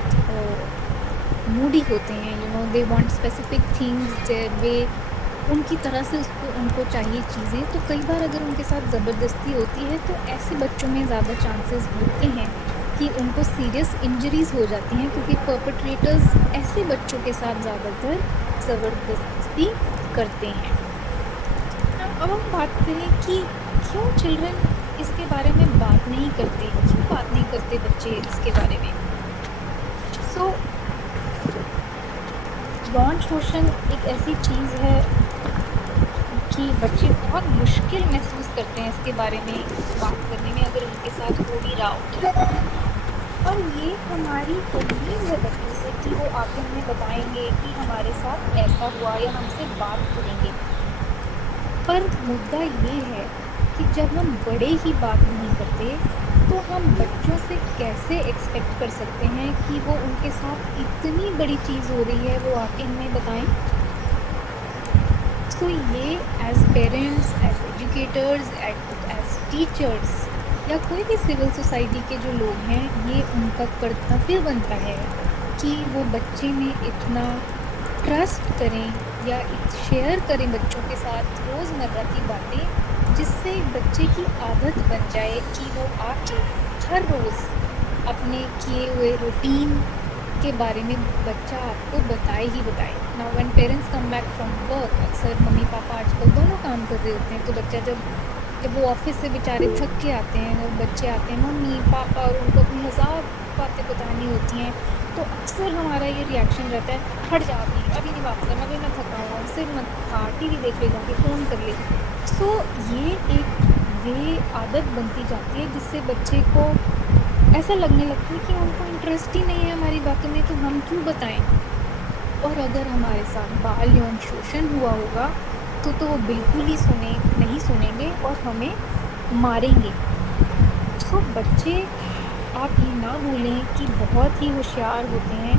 मूडी होते हैं, you know they want specific things, वे उनकी तरह से उनको चाहिए चीज़ें, तो कई बार अगर उनके साथ ज़बरदस्ती होती है तो ऐसे बच्चों में ज़्यादा चांसेस होते हैं कि उनको सीरियस इंजरीज़ हो जाती हैं, क्योंकि परपेट्रेटर्स ऐसे बच्चों के साथ ज़्यादातर ज़बरदस्ती करते हैं। अब हम बात करें कि क्यों चिल्ड्रन इसके बारे में बात नहीं करते, क्यों बात नहीं करते बच्चे इसके बारे में। सो यौन शोषण एक ऐसी चीज़ है कि बच्चे बहुत मुश्किल महसूस करते हैं इसके बारे में बात करने में, अगर उनके साथ हो भी रहा हो। और ये हमारी उम्मीद है बच्चों से कि वो आके हमें बताएंगे कि हमारे साथ ऐसा हुआ या हमसे बात करेंगे। पर मुद्दा ये है कि जब हम बड़े ही बात नहीं करते तो हम बच्चों से कैसे एक्सपेक्ट कर सकते हैं कि वो उनके साथ इतनी बड़ी चीज़ हो रही है वो आके हमें बताएं। सो ये as parents, as educators, as teachers या कोई भी सिविल सोसाइटी के जो लोग हैं, ये उनका कर्तव्य बनता है कि वो बच्चे में इतना ट्रस्ट करें या शेयर करें बच्चों के साथ रोज़मर्रा की बातें, जिससे बच्चे की आदत बन जाए कि वो आके हर रोज़ अपने किए हुए रूटीन के बारे में बच्चा आपको बताए ही बताए। Now when parents come back from work, अक्सर मम्मी पापा आजकल दोनों काम कर रहे होते हैं, तो बच्चा जब वो ऑफिस से बेचारे थक के आते हैं और बच्चे आते हैं मम्मी पापा और उनको अपनी हज़ार होती हैं तो अक्सर हमारा ये रिएक्शन रहता है, हट जा अभी नहीं बात करना, अभी मैं थका हूँ, सिर मत खा, टीवी देख ले, जाके फ़ोन कर ले। सो ये एक वे आदत बनती जाती है जिससे बच्चे को ऐसा लगने लगता है कि उनको इंटरेस्ट ही नहीं है हमारी बातों में, तो हम क्यों बताएं। और अगर हमारे साथ बाल यौन शोषण हुआ होगा तो वो बिल्कुल ही नहीं सुनेंगे और हमें मारेंगे। सो बच्चे, आप ये ना भूलें कि बहुत ही होशियार होते हैं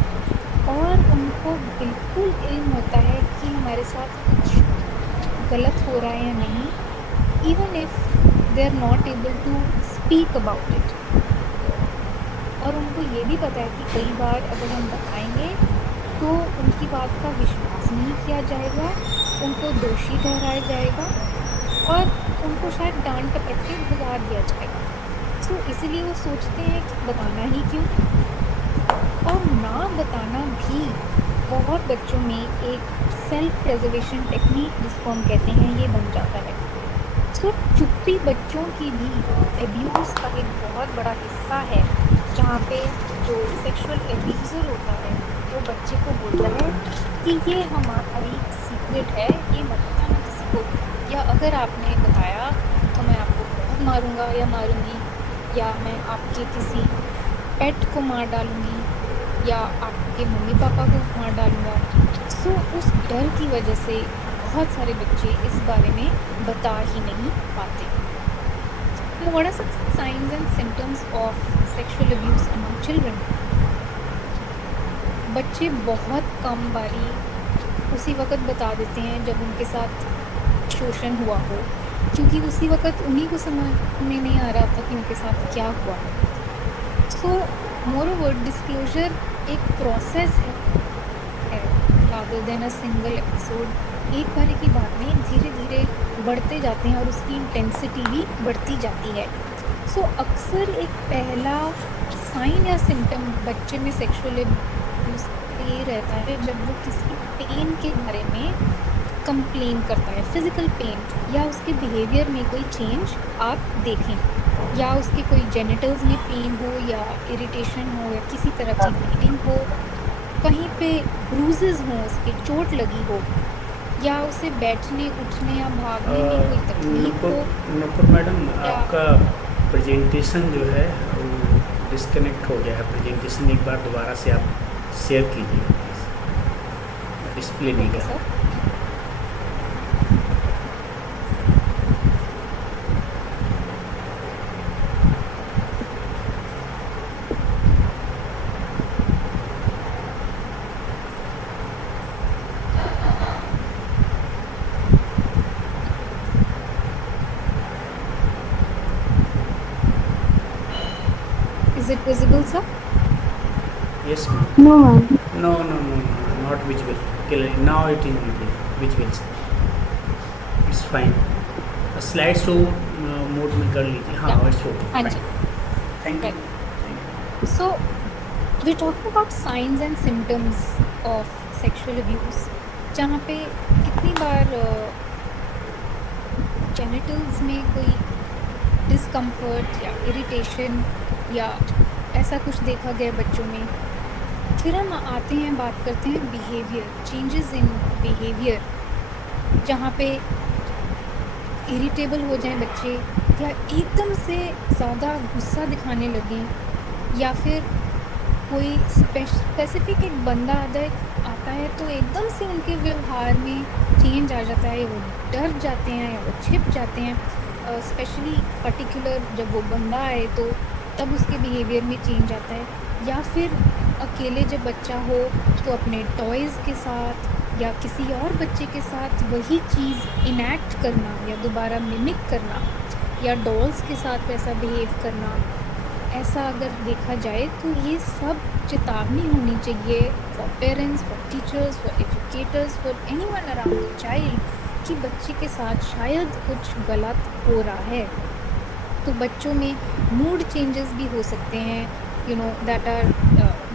और उनको बिल्कुल इल्म होता है कि हमारे साथ कुछ गलत हो रहा है या नहीं, even if they are not able to speak about it. और उनको ये भी पता है कि कई बार अगर हम बताएंगे तो उनकी बात का विश्वास नहीं किया जाएगा, उनको दोषी ठहराया जाएगा और उनको शायद डांट टपट के भगा दिया जाएगा। सो इसलिए वो सोचते हैं कि बताना ही क्यों। और ना बताना भी बहुत बच्चों में एक सेल्फ प्रिजर्वेशन टेक्निक, जिसको हम कहते हैं, ये बन जाता है। सो चुप्पी बच्चों की भी एब्यूज़ का एक बहुत बड़ा हिस्सा है, जहाँ पे जो सेक्सुअल एब्यूज़र होता है वो बच्चे को बोलता है कि ये हमारी सीक्रेट है, ये मत बताना किसी को, या अगर आपने बताया तो मैं आपको बहुत मारूंगा या मारूंगी, या मैं आपके किसी पेट को मार डालूंगी, या आपके मम्मी पापा को मार डालूंगा। सो उस डर की वजह से बहुत सारे बच्चे इस बारे में बता ही नहीं पाते। What are some signs and symptoms of sexual abuse among children? बच्चे बहुत कम बारी उसी वक्त बता देते हैं जब उनके साथ शोषण हुआ हो, क्योंकि उसी वक्त उन्हीं को समझ में नहीं आ रहा था कि उनके साथ क्या हुआ। सो मोरोवर डिस्क्लोजर एक प्रोसेस है rather than a single episode। एक बारी की बात नहीं, धीरे धीरे बढ़ते जाते हैं और उसकी इंटेंसिटी भी बढ़ती जाती है। सो अक्सर एक पहला साइन या सिम्टम बच्चे में सेक्सुअल एब्यूज़ ये रहता है जब वो किसी पेन के बारे में कंप्लेन करता है, फिज़िकल पेन, या उसके बिहेवियर में कोई चेंज आप देखें, या उसके कोई जेनिटल्स में पेन हो, या इरिटेशन हो, या किसी तरह की ब्लीडिंग हो, कहीं पे ब्रूजेस हों, उसके चोट लगी हो, या उसे बैठने उठने या भागने में कोई तकलीफ हो। नुपुर मैडम, आपका प्रेजेंटेशन जो है वो डिस्कनेक्ट हो गया है। प्रेजेंटेशन एक बार दोबारा से आप शेयर कीजिए प्लीज़, डिस्प्ले नहीं कर रहा। Is it visible, sir? Yes, ma'am. No, ma'am. No, not visible. Now it is visible. It's fine. Slide show mode में कर लीजिए। हाँ, इट्स ओके। हाँ जी। Thank you. So we're talking about signs and symptoms of sexual abuse, जहाँ पे कितनी बार genitals में कोई डिस्कम्फर्ट या इरिटेशन या ऐसा कुछ देखा गया बच्चों में। फिर हम आते हैं, बात करते हैं बिहेवियर, चेंजेस इन बिहेवियर, जहाँ पे इरिटेबल हो जाएं बच्चे, या एकदम से ज़्यादा गुस्सा दिखाने लगें, या फिर कोई स्पेसिफिक एक बंदा आता है तो एकदम से उनके व्यवहार में चेंज आ जाता है, वो डर जाते हैं या वो छिप जाते हैं। स्पेशली पर्टिकुलर जब वो बंदा आए तो तब उसके बिहेवियर में चेंज आता है। या फिर अकेले जब बच्चा हो तो अपने टॉयज़ के साथ या किसी और बच्चे के साथ वही चीज़ इनैक्ट करना या दोबारा मिमिक करना, या डॉल्स के साथ वैसा बिहेव करना, ऐसा अगर देखा जाए तो ये सब चेतावनी होनी चाहिए for parents, for teachers, for educators, for anyone around the child कि बच्चे के साथ शायद कुछ गलत हो रहा है। तो बच्चों में मूड चेंजेस भी हो सकते हैं, that are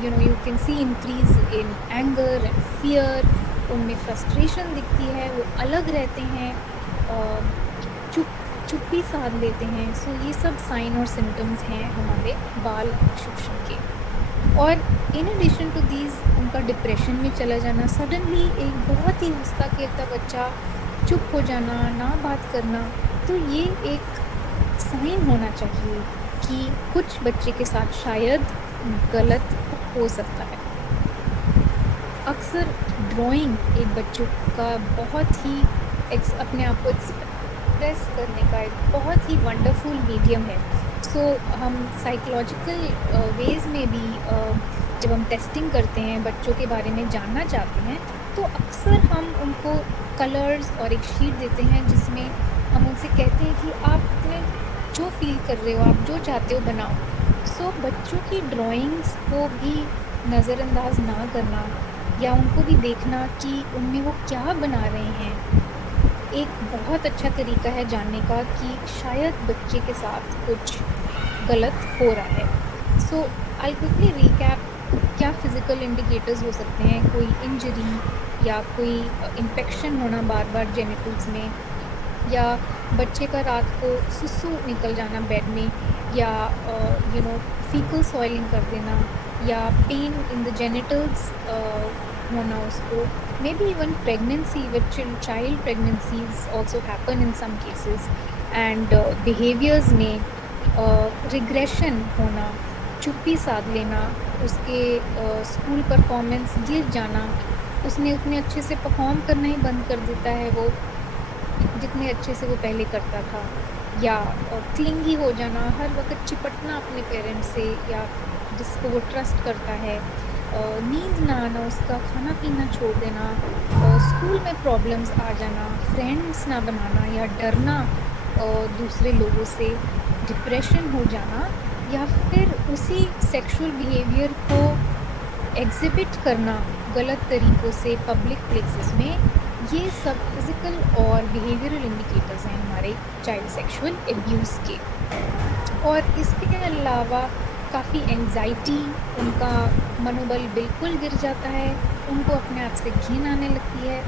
you can see increase in anger and fear, उनमें फ्रस्ट्रेशन दिखती है, वो अलग रहते हैं, चुप्पी साध लेते हैं। सो ये सब साइन और सिम्टम्स हैं हमारे बाल शोषण के। और इन एडिशन टू दीज उनका डिप्रेशन में चला जाना, सडनली एक बहुत ही हंसता खेलता बच्चा चुप हो जाना, ना बात करना, तो ये एक साइन होना चाहिए कि कुछ बच्चे के साथ शायद गलत हो सकता है। अक्सर ड्राइंग एक बच्चों का बहुत ही अपने आप को एक्सप्रेस करने का एक बहुत ही वंडरफुल मीडियम है। सो हम साइकोलॉजिकल वेज में भी जब हम टेस्टिंग करते हैं, बच्चों के बारे में जानना चाहते हैं, तो अक्सर हम उनको कलर्स और एक शीट देते हैं जिसमें हम उनसे कहते हैं कि आप अपने जो फील कर रहे हो, आप जो चाहते हो बनाओ। सो बच्चों की ड्राइंग्स को भी नज़रअंदाज ना करना या उनको भी देखना कि उनमें वो क्या बना रहे हैं, एक बहुत अच्छा तरीका है जानने का कि शायद बच्चे के साथ कुछ गलत हो रहा है। सो आई क्विकली रीकैप क्या फिज़िकल इंडिकेटर्स हो सकते हैं, कोई इंजरी या कोई इन्फेक्शन होना बार बार जेनिटल्स में, या बच्चे का रात को सुसु निकल जाना बेड में, या फीकल सॉइलिंग कर देना, या पेन इन द जेनिटल्स होना उसको, maybe even pregnancy with child pregnancies also happen in some cases, and behaviours में रिग्रेशन होना, चुप्पी साध लेना, उसके स्कूल परफॉर्मेंस गिर जाना, उसने उतने अच्छे से परफॉर्म करना ही बंद कर देता है वो जितने अच्छे से वो पहले करता था, या क्लिंगी हो जाना, हर वक्त चिपटना अपने पेरेंट्स से या जिसको वो ट्रस्ट करता है, नींद ना आना, उसका खाना पीना छोड़ देना, स्कूल में प्रॉब्लम्स आ जाना, फ्रेंड्स ना बनाना या डरना दूसरे लोगों से, डिप्रेशन हो जाना, या फिर उसी सेक्सुअल बिहेवियर को एग्जिबिट करना गलत तरीक़ों से पब्लिक प्लेसेस में, ये सब फिज़िकल और बिहेवियरल इंडिकेटर्स हैं हमारे चाइल्ड सेक्सुअल एब्यूज़ के। और इसके अलावा काफ़ी एंग्जाइटी, उनका मनोबल बिल्कुल गिर जाता है, उनको अपने आप से घिन आने लगती है,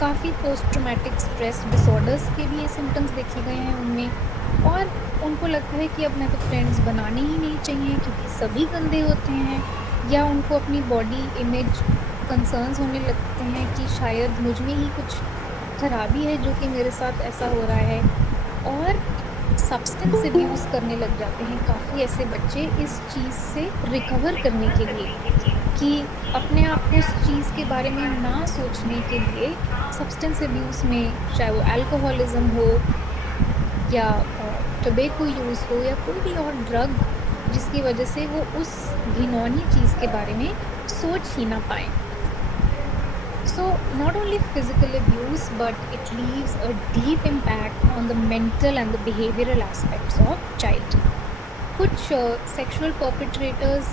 काफ़ी पोस्ट ट्रॉमेटिक स्ट्रेस डिसऑर्डर्स के भी ये सिम्टम्स देखे गए हैं उनमें, और उनको लगता है कि अब मैं तो फ्रेंड्स बनाने ही नहीं चाहिए क्योंकि सभी गंदे होते हैं, या उनको अपनी बॉडी इमेज कंसर्न्स होने लगते हैं कि शायद मुझ में ही कुछ खराबी है जो कि मेरे साथ ऐसा हो रहा है, और सब्सटेंस अब्यूज़ करने लग जाते हैं काफ़ी ऐसे बच्चे इस चीज़ से रिकवर करने के लिए, कि अपने आप को उस चीज़ के बारे में ना सोचने के लिए सब्सटेंस अब्यूज़ में, चाहे वो अल्कोहलिज्म हो या टोबैको यूज़ हो या कोई भी और ड्रग, जिसकी वजह से वो उस घिनौनी चीज़ के बारे में सोच ही ना पाएँ। So not only physical abuse, but it leaves a deep impact on the mental and the behavioral aspects of child. कुछ sexual perpetrators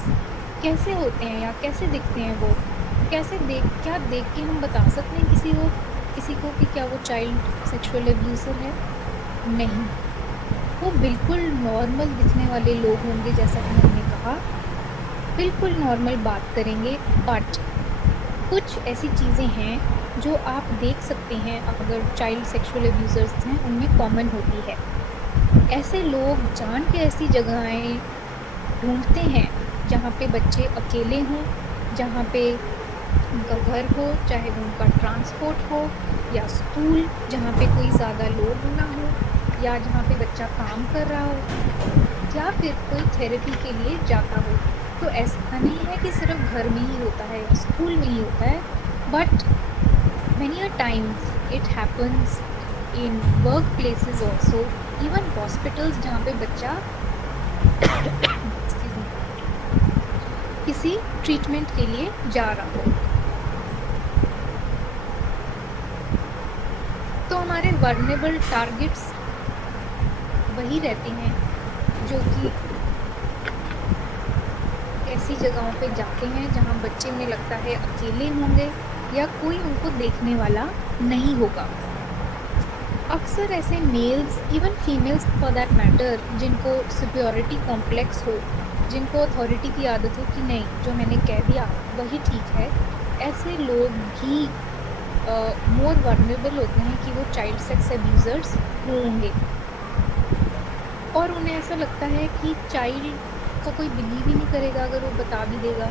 कैसे होते हैं या कैसे दिखते हैं, वो क्या देख के हम बता सकते हैं किसी को कि क्या वो चाइल्ड सेक्सुअल एब्यूज़र है? नहीं, वो बिल्कुल नॉर्मल दिखने वाले लोग होंगे, जैसा कि हमने कहा, बिल्कुल नॉर्मल बात करेंगे, बट कुछ ऐसी चीज़ें हैं जो आप देख सकते हैं अगर चाइल्ड सेक्सुअल एब्यूज़र्स हैं, उनमें कॉमन होती है। ऐसे लोग जान के ऐसी जगहें ढूंढते हैं जहाँ पे बच्चे अकेले हों, जहाँ पे उनका घर हो, चाहे वो उनका ट्रांसपोर्ट हो, या स्कूल जहाँ पे कोई ज़्यादा लोग ना हो, या जहाँ पे बच्चा काम कर रहा हो, या फिर कोई थेरेपी के लिए जाता हो। तो ऐसा नहीं है कि सिर्फ घर में ही होता है या स्कूल में ही होता है, but many a times it happens in workplaces also, even hospitals जहाँ पे बच्चा किसी ट्रीटमेंट के लिए जा रहा हो। तो हमारे वर्नेबल टारगेट्स वही रहते हैं जो कि ऐसी जगहों पे जाते हैं जहाँ बच्चे उन्हें लगता है अकेले होंगे या कोई उनको देखने वाला नहीं होगा। अक्सर ऐसे males, even females for that matter, जिनको सुपियोरिटी कॉम्प्लेक्स हो, जिनको अथॉरिटी की आदत हो कि नहीं, जो मैंने कह दिया वही ठीक है, ऐसे लोग भी मोर वर्नेबल होते हैं कि वो चाइल्ड सेक्स अब्यूज़र्स होंगे। और उन्हें ऐसा लगता है कि चाइल्ड उसका कोई बिलीव ही नहीं करेगा अगर वो बता भी देगा।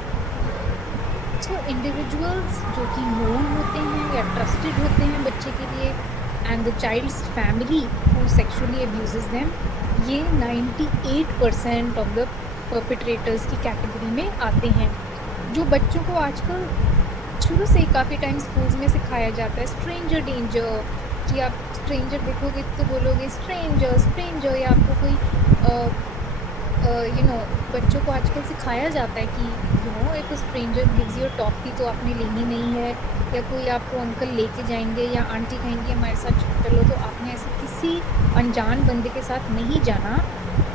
सो इंडिविजुअल्स जो कि नोन होते हैं या ट्रस्टेड होते हैं बच्चे के लिए, and the child's family who sexually abuses them, ये 98% ऑफ द परपेट्रेटर्स की कैटेगरी में आते हैं। जो बच्चों को आजकल शुरू से ही काफ़ी टाइम स्कूल्स में सिखाया जाता है स्ट्रेंजर डेंजर, कि आप स्ट्रेंजर देखोगे तो बोलोगे स्ट्रेंजर स्ट्रेंजर, या आपको कोई बच्चों को आजकल सिखाया जाता है कि if stranger gives your toffee तो आपने लेनी नहीं है, या कोई आपको अंकल लेके जाएंगे या आंटी कहेंगे हमारे साथ चलो, तो आपने ऐसे किसी अनजान बंदे के साथ नहीं जाना।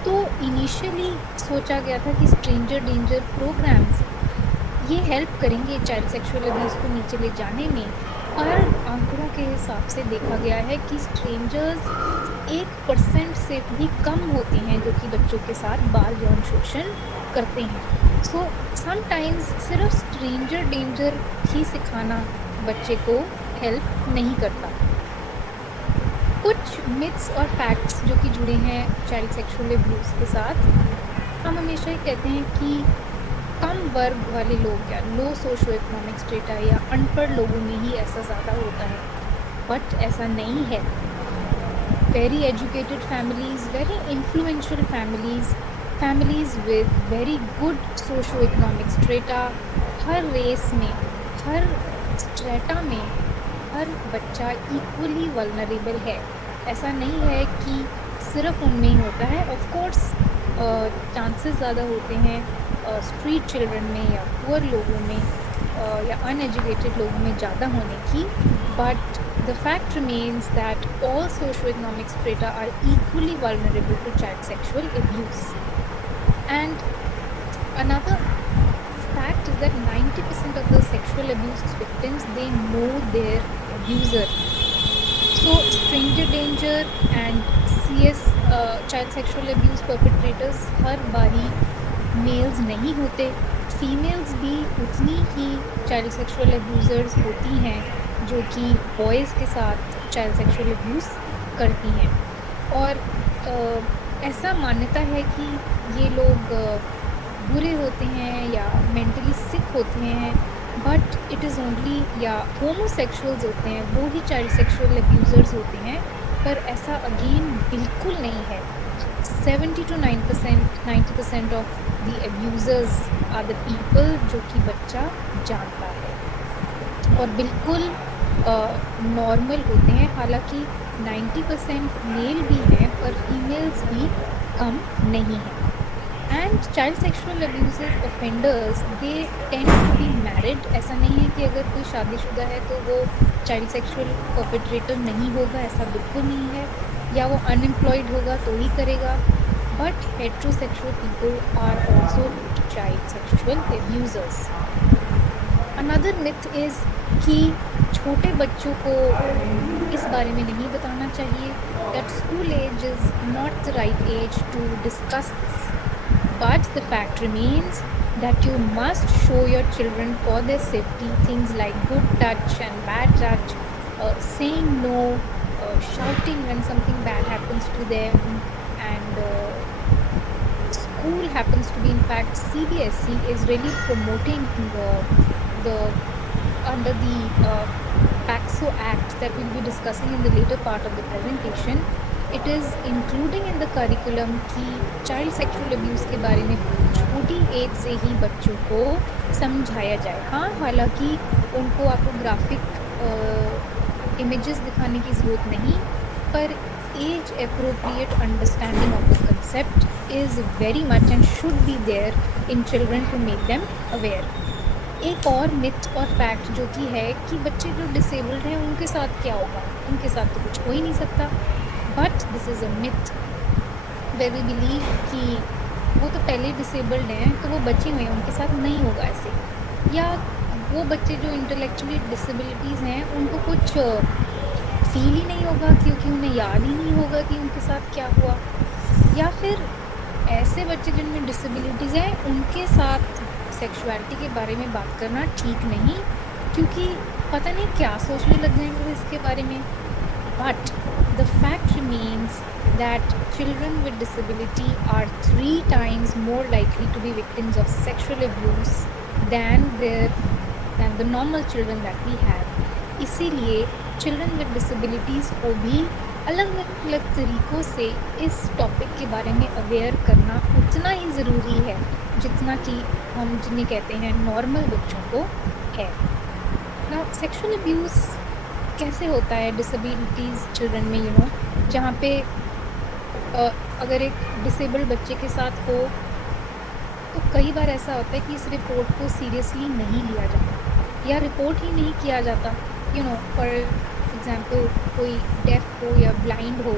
तो इनिशियली सोचा गया था कि स्ट्रेंजर डेंजर प्रोग्राम्स ये हेल्प करेंगे चाइल्ड सेक्सुअल अब्यूज़ को नीचे ले जाने में, पर आंकड़ों के हिसाब से देखा गया है कि स्ट्रेंजर्स 1% से भी कम होते हैं जो कि बच्चों के साथ बाल यौन शोषण करते हैं। सो समटाइम्स सिर्फ स्ट्रेंजर डेंजर ही सिखाना बच्चे को हेल्प नहीं करता। कुछ मिथ्स और फैक्ट्स जो कि जुड़े हैं चाइल्ड सेक्सुअल अब्यूज़ के साथ, हम हमेशा ही कहते हैं कि कम वर्ग वाले लोग या लो सोशो इकोनॉमिक स्टेटा या अनपढ़ लोगों में ही ऐसा ज़्यादा होता है, बट ऐसा नहीं है। Very educated families, very influential families with very good socio economic strata, हर रेस में, हर स्ट्रेटा में हर बच्चा इक्वली वल्नरेबल है। ऐसा नहीं है कि सिर्फ उनमें ही होता है। ऑफ कोर्स चांसेस ज़्यादा होते हैं स्ट्रीट चिल्ड्रन में या पुअर लोगों में या अनएजुकेटेड लोगों में ज़्यादा होने की, but the fact remains that all socio economic strata are equally vulnerable to child sexual abuse. And another fact is that 90% of the sexual abuse victims, they know their abuser. So stranger danger and CS child sexual abuse perpetrators हर बारी mails नहीं होते, females भी उतनी ही child sexual abusers होती हैं जो कि boys के साथ चाइल्ड सेक्सुअल अब्यूज़ करती हैं। और ऐसा मान्यता है कि ये लोग बुरे होते हैं या मेंटली सिक होते हैं, बट इट इज़ ओनली, या होमोसेक्सुअल्स होते हैं वो ही चाइल्ड सेक्सुअल अब्यूज़र्स होते हैं, पर ऐसा अगेन बिल्कुल नहीं है। 70 to 90% of the abusers are the people जो कि बच्चा जानता है और बिल्कुल नॉर्मल होते हैं। हालांकि 90% मेल भी हैं पर फीमेल्स भी कम नहीं हैं। And child sexual abuse offenders they tend to be married. ऐसा नहीं है कि अगर कोई शादीशुदा है तो वो चाइल्ड सेक्सुअल परपेट्रेटर नहीं होगा, ऐसा बिल्कुल नहीं है। या वो अनएम्प्लॉयड होगा तो ही करेगा, but heterosexual people are also child sexual abusers. Another myth is कि छोटे बच्चों को इस बारे में नहीं बताना चाहिए, that school age is not the right age to discuss this, but the fact remains that you must show your children for their safety things like good touch and bad touch, saying no, shouting when something bad happens to them, and school happens to be, in fact CBSE is really promoting the under the PACSO Act that we'll be discussing in the later part of the presentation. It is including in the curriculum कि child sexual abuse के बारे में छोटी as से ही बच्चों को समझाया जाए। हाँ, हालांकि उनको आपको ग्राफिक इमेजेस दिखाने की ज़रूरत नहीं, पर age appropriate understanding of the concept is very much and should be there in children to make them aware. एक और मिथ और फैक्ट जो कि है कि बच्चे जो डिसेबल्ड हैं उनके साथ क्या होगा, उनके साथ तो कुछ हो ही नहीं सकता। But this is a myth where we believe कि वो तो पहले डिसेबल्ड हैं तो वो बचे हुए हैं, उनके साथ नहीं होगा ऐसे। या वो बच्चे जो इंटेलेक्चुअली डिसेबिलिटीज़ हैं उनको कुछ फील ही नहीं होगा क्योंकि उन्हें याद ही नहीं होगा कि उनके साथ क्या हुआ। या फिर ऐसे बच्चे जिनमें डिसेबिलिटीज़ हैं उनके साथ सेक्सुअलिटी के बारे में बात करना ठीक नहीं, क्योंकि पता नहीं क्या सोचने लग जाएंगे वो इसके बारे में। But the fact remains that children with disability are 3 times more likely to be victims of sexual abuse than the normal children that we have. इसीलिए children with disabilities को भी अलग अलग तरीक़ों से इस टॉपिक के बारे में अवेयर करना उतना ही ज़रूरी है जितना कि हम जिन्हें कहते हैं नॉर्मल बच्चों को है। नाउ सेक्सुअल अब्यूज़ कैसे होता है डिसेबिलिटीज़ चिल्ड्रन में, जहाँ पे अगर एक डिसेबल्ड बच्चे के साथ हो तो कई बार ऐसा होता है कि इस रिपोर्ट को सीरियसली नहीं लिया जाता या रिपोर्ट ही नहीं किया जाता। फॉर एग्जाम्पल कोई डेफ हो या ब्लाइंड हो,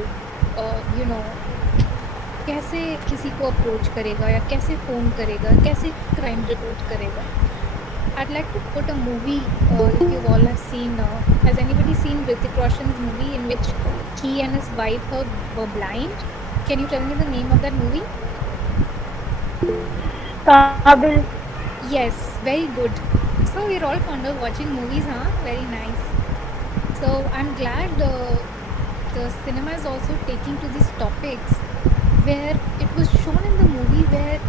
कैसे किसी को अप्रोच करेगा या कैसे फ़ोन करेगा, कैसे क्राइम रिपोर्ट करेगा। I'd like to put a movie, if you all have seen, has anybody seen Hrithik Roshan's movie in which he and his wife were blind? Can you tell me the name of that movie? काबिल। Yes, very good. So we're all fond of watching movies, huh? Very nice. So I'm glad the cinema is also taking to these topics where it was shown in the movie where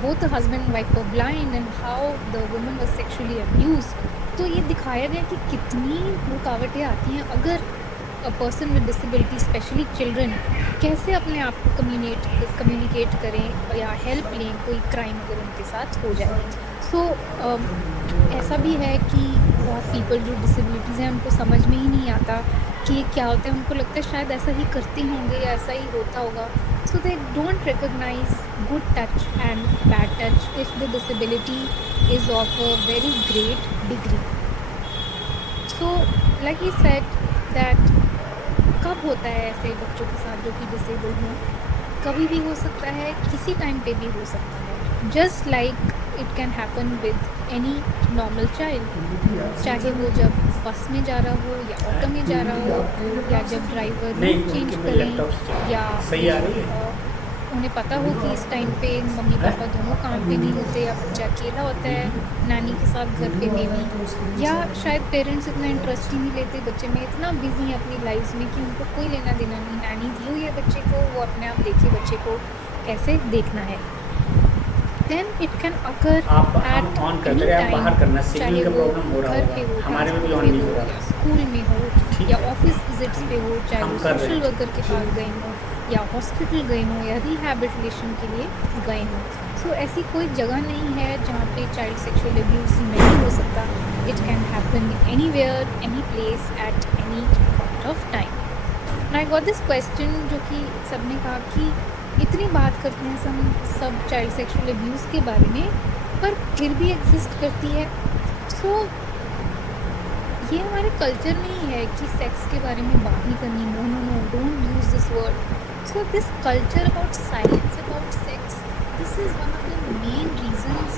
both the husband and wife were blind and how the woman was sexually abused. तो ये दिखाया गया कि कितनी रुकावटें आती हैं अगर a person with disability specially children कैसे अपने आप को कम्युनिकेट करें या हेल्प लें कोई क्राइम अगर उनके साथ हो जाए। सो ऐसा भी है कि बहुत पीपल जो डिसेबिलिटीज़ हैं उनको समझ में ही नहीं आता कि ये क्या होता है। उनको लगता है शायद ऐसा ही करते होंगे या ऐसा ही होता होगा। So they don't recognize good touch and bad touch if the disability is of a very great degree. So like he said that कब होता है ऐसे बच्चों के साथ जो कि डिसेबल्ड हों, कभी भी हो सकता है, किसी टाइम पे भी हो सकता है। Just like it can happen with any normal child, चाहे वो जब बस में जा रहा हो या ऑटो में जा रहा हो या जब ड्राइवर रूट चेंज करें या उन्हें पता हो कि इस टाइम पे मम्मी पापा दोनों काम पे नहीं होते या बच्चा अकेला होता है नानी के साथ घर पे बेबी, या शायद पेरेंट्स इतना इंटरेस्ट ही नहीं लेते बच्चे में, इतना बिजी हैं अपनी लाइफ में कि उनको कोई लेना देना नहीं। नानी दी हुई है बच्चे को, वो अपने आप देखे बच्चे को कैसे देखना है। Then it can occur at any time, चाहे वो घर पे हो, हमारे में भी ऑन नहीं हो रहा, स्कूल में हो या ऑफिस विजिट्स पे हो, चाहे वो सोशल वर्कर के पास गए हो या हॉस्पिटल गए हो या रिहैबिलिटेशन के लिए गए हो। सो ऐसी कोई जगह नहीं है जहाँ पे चाइल्ड सेक्सुअल अब्यूज़ नहीं हो सकता। It can happen anywhere, any place, at any point of time. I got this question जो कि सब ने कहा कि इतनी बात करते हैं सब चाइल्ड सेक्सुअल अब्यूज़ के बारे में पर फिर भी एग्जिस्ट करती है। सो ये हमारे कल्चर में ही है कि सेक्स के बारे में बात नहीं करनी, no no no, don't use this word. So this culture about silence about sex, this is one of the main reasons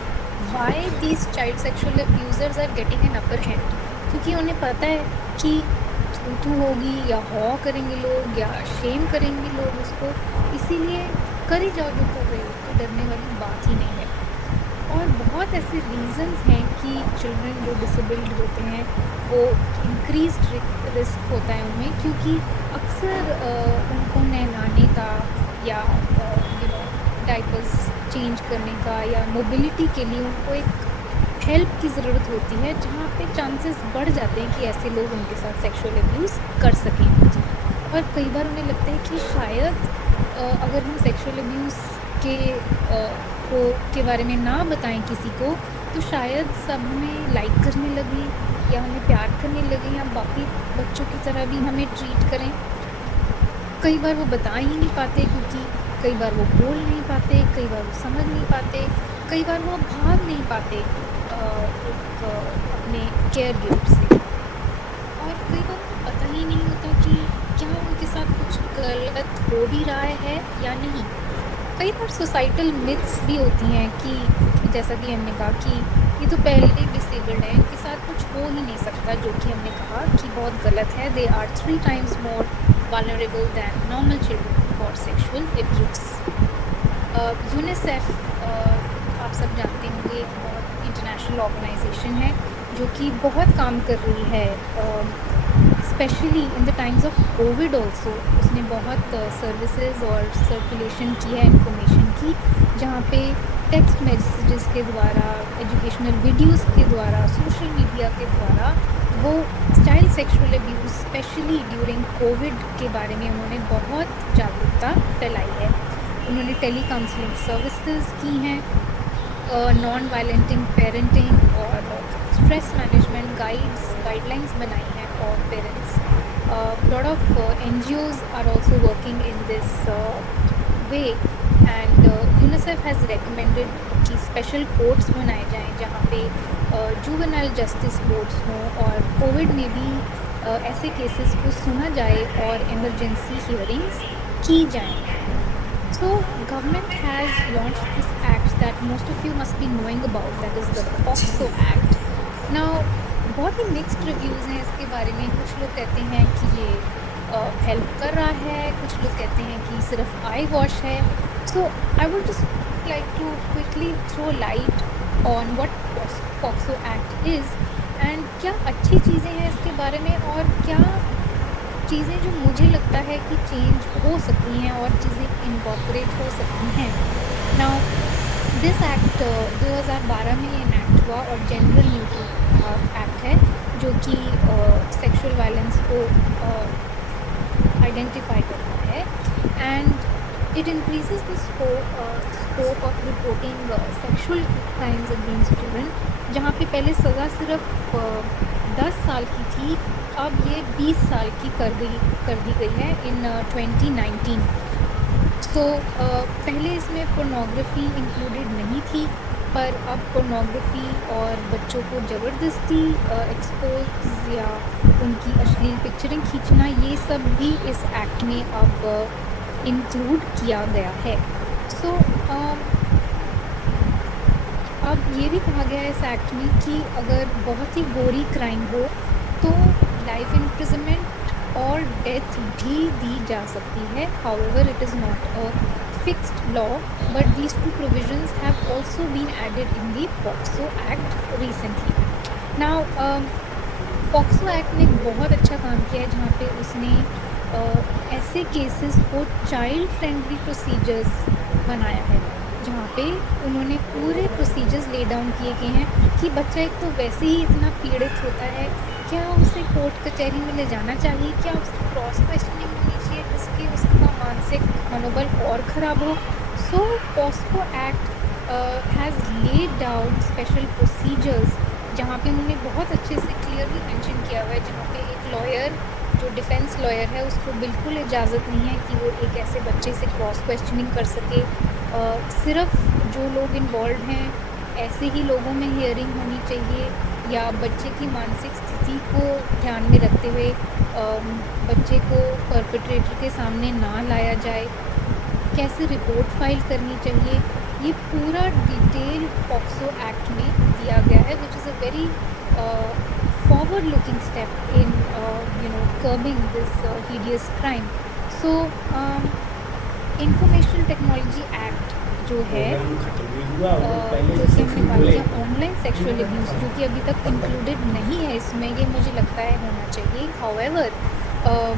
why these child sexual abusers are getting an upper hand, क्योंकि उन्हें पता है कि तू होगी या हो करेंगे लोग या शेम करेंगे लोग उसको, इसीलिए कर ही जाओ जो कर रहे हो, तो डरने वाली बात ही नहीं है। और बहुत ऐसे रीज़न्स हैं कि चिल्ड्रन जो डिसेबल्ड होते हैं वो इंक्रीज्ड रिस्क होता है उनमें, क्योंकि अक्सर उनको नहलाने का या डायपर्स चेंज करने का या मोबिलिटी के लिए उनको एक हेल्प की ज़रूरत होती है, जहाँ पे चांसेस बढ़ जाते हैं कि ऐसे लोग उनके साथ सेक्सुअल अब्यूज़ कर सकें। और कई बार उन्हें लगता है कि शायद अगर हम सेक्सुअल अब्यूज़ के बारे में ना बताएं किसी को तो शायद सब हमें लाइक करने लगे या हमें प्यार करने लगे या बाकी बच्चों की तरह भी हमें ट्रीट करें। कई बार वो बता ही नहीं पाते, क्योंकि कई बार वो बोल नहीं पाते, कई बार वो समझ नहीं पाते, कई बार वो भाग नहीं पाते अपने केयर गिवर से, और कई बार उनको पता ही नहीं होता कि क्या उनके साथ कुछ गलत हो भी रहा है या नहीं। कई बार सोसाइटल मिथ्स भी होती हैं कि जैसा कि हमने कहा कि ये तो पहले ही डिसेबल्ड है, इनके साथ कुछ हो ही नहीं सकता, जो कि हमने कहा कि बहुत गलत है। They are 3 times more vulnerable than normal children for sexual abuse. UNICEF आप सब जानते होंगे एक बहुत इंटरनेशनल ऑर्गेनाइजेशन है जो कि बहुत काम कर रही है specially in the times of Covid also उसने बहुत सर्विसेज और सर्कुलेशन की है इंफॉर्मेशन की, जहाँ पे टेक्स्ट मैसेजेस के द्वारा, एजुकेशनल वीडियोस के द्वारा, सोशल मीडिया के द्वारा वो child sexual abuse specially during Covid के बारे में उन्होंने बहुत जागरूकता फैलाई है। उन्होंने टेली काउंसलिंग सर्विसेज की हैं, नॉन वायलेंटिंग पेरेंटिंग और स्ट्रेस मैनेजमेंट गाइडलाइंस बनाई हैं for parents. Lot of NGOs are also working in this way and UNICEF has recommended कि स्पेशल कोर्ट्स बनाए जाएं जहाँ पे जुवेनाइल जस्टिस कोर्ट्स हों और कोविड में भी ऐसे केसेस को सुना जाए और इमरजेंसी हियरिंग्स की जाएं। So government has launched this act that most of you must be knowing about, that is the POCSO Act. Now बहुत ही मिक्स्ड रिव्यूज़ हैं इसके बारे में। कुछ लोग कहते हैं कि ये हेल्प कर रहा है, कुछ लोग कहते हैं कि सिर्फ आई वॉश है। So I would just like to quickly throw light on what POCSO Act is and क्या अच्छी चीज़ें हैं इसके बारे में और क्या चीज़ें जो मुझे लगता है कि चेंज हो सकती हैं और चीज़ें इनकॉर्पोरेट हो सकती हैं। नाउ दिस एक्ट 2012 में इनैक्ट हुआ और जनरल ड्यूटी एक्ट है जो कि सेक्सुअल वायलेंस को आइडेंटिफाई करता है and it increases the scope of reporting sexual crimes against children, जहाँ पे पहले सज़ा सिर्फ 10 साल की थी, अब ये 20 साल की कर दी गई है इन 2019। सो पहले इसमें पोर्नोग्राफी इंक्लूडेड नहीं थी, पर अब पोर्नोग्राफी और बच्चों को ज़बरदस्ती एक्सपोज या उनकी अश्लील पिक्चरिंग खींचना, ये सब भी इस एक्ट में अब इंक्लूड किया गया है। सो अब ये भी कहा गया है इस एक्ट में कि अगर बहुत ही गोरी क्राइम हो तो लाइफ इम्प्रिजनमेंट और डेथ भी दी जा सकती है। However it is not a fixed law, but these two provisions have also been added in the POCSO act recently. Now POCSO act ने बहुत अच्छा काम किया है जहाँ पे उसने ऐसे केसेस को चाइल्ड फ्रेंडली प्रोसीजर्स बनाया है, जहाँ पे उन्होंने पूरे प्रोसीजर्स ले डाउन किए गए हैं कि बच्चा एक तो वैसे ही इतना पीड़ित होता है, क्या उसे कोर्ट कचहरी में ले जाना चाहिए, क्या उसकी क्रॉस क्वेश्चनिंग होनी चाहिए जिसकी उसका मानसिक मनोबल और ख़राब हो। सो POCSO act has laid down special procedures जहाँ पे उन्होंने बहुत अच्छे से क्लियरली मेंशन किया हुआ है, जहाँ पे एक लॉयर जो डिफेंस लॉयर है उसको बिल्कुल इजाज़त नहीं है कि वो एक ऐसे बच्चे से क्रॉस क्वेश्चनिंग कर सके। सिर्फ जो लोग इन्वॉल्व हैं ऐसे ही लोगों में हियरिंग होनी चाहिए, या बच्चे की मानसिक स्थिति को ध्यान में रखते हुए बच्चे को परपेट्रेटर के सामने ना लाया जाए, कैसे रिपोर्ट फाइल करनी चाहिए, ये पूरा डिटेल POCSO एक्ट में दिया गया है, which is a very forward looking step in curbing this hideous crime. So Information Technology Act जो है जो कि हमने बात किया ऑनलाइन सेक्सुअल अब्यूज़, जो कि अभी तक इंक्लूडेड नहीं है इसमें, ये मुझे लगता है होना चाहिए। हाउएवर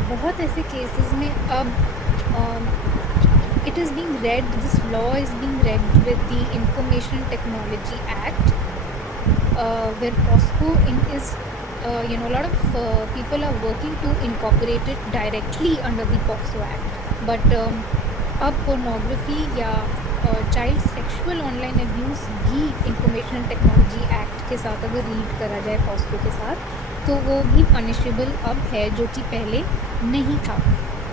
बहुत ऐसे केसेस में अब it is being read, this law is being read with the Information Technology Act, where POSCO is a lot of people are working to incorporate it directly under the POCSO Act, but अब pornography या child sexual online abuse भी information technology act के साथ अगर read करा जाए POSCO के साथ, तो वो भी पनिशेबल अब है, जो कि पहले नहीं था।